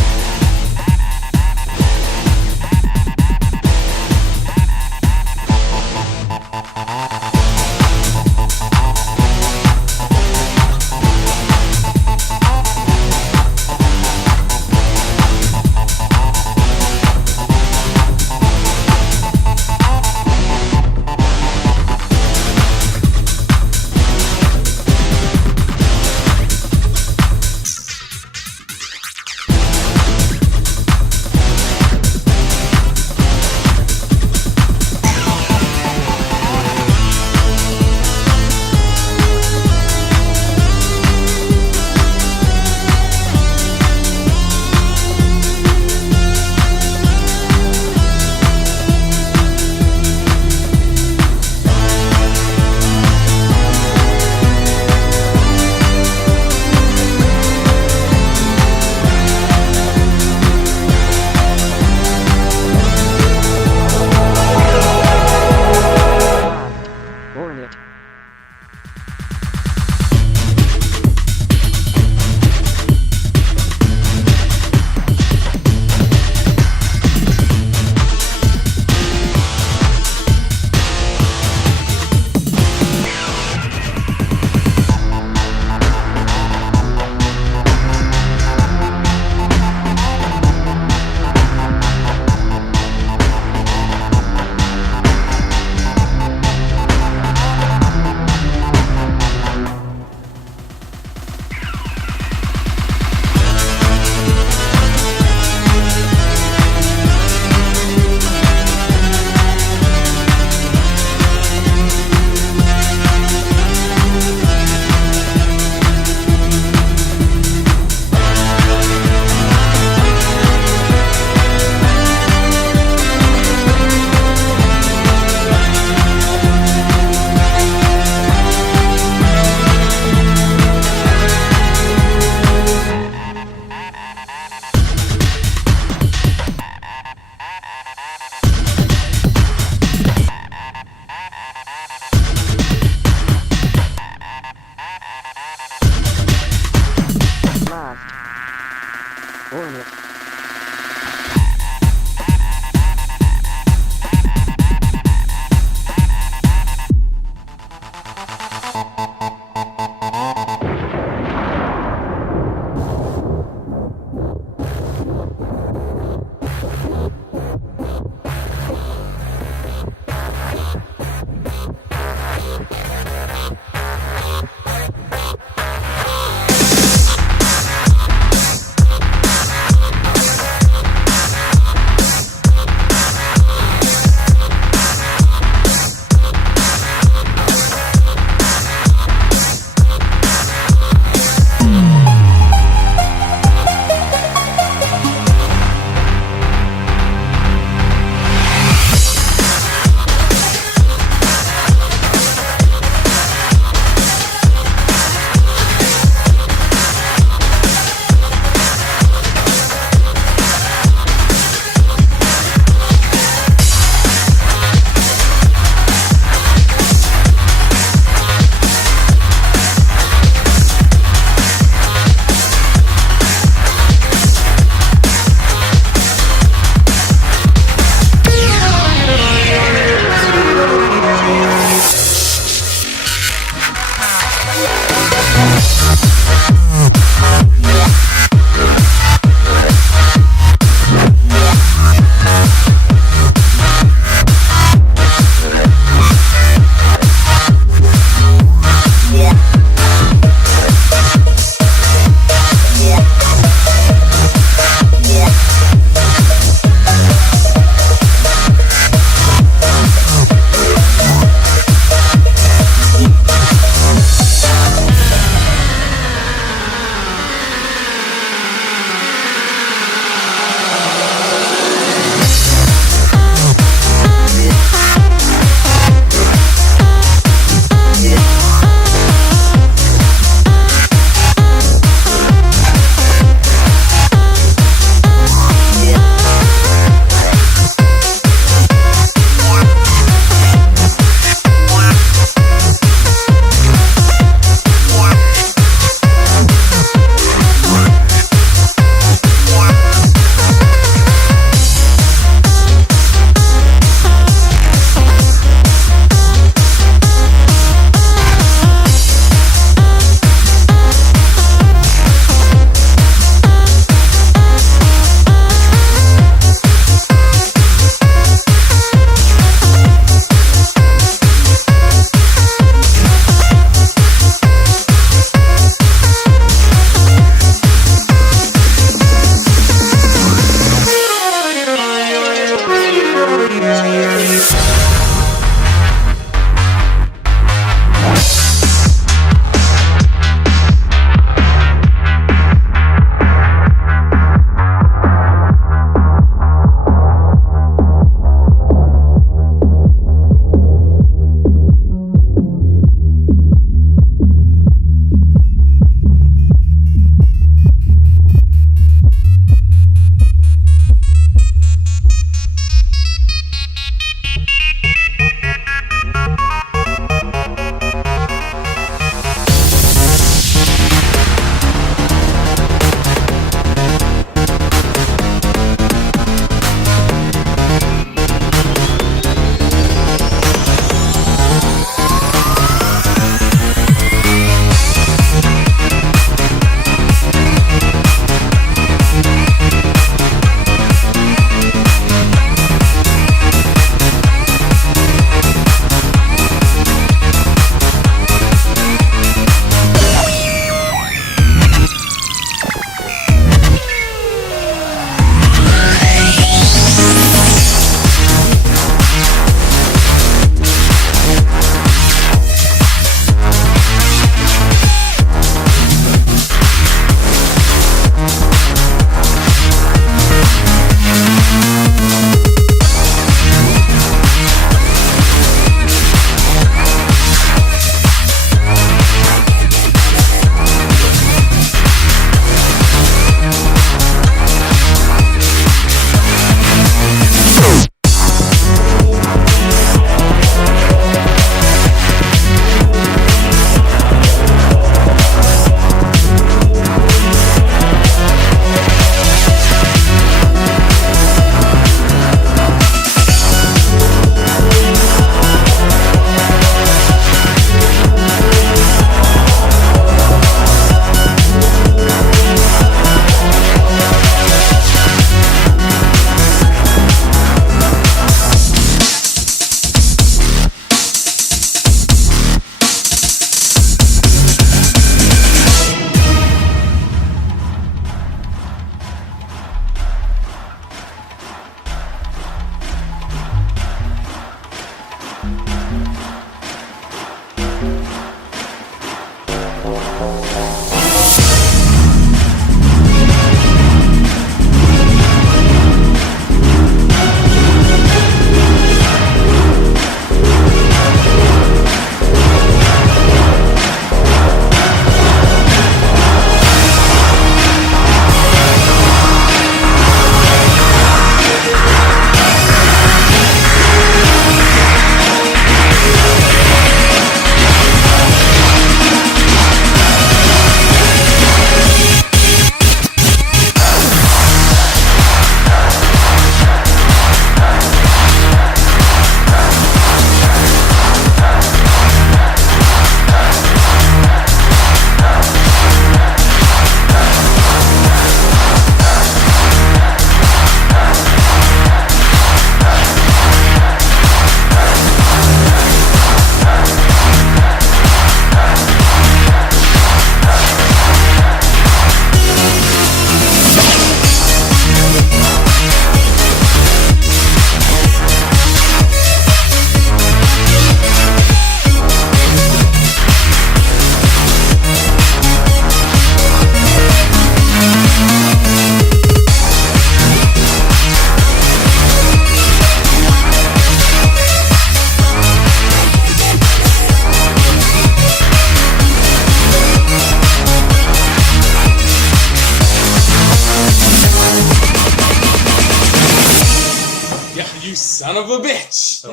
son of a bitch. So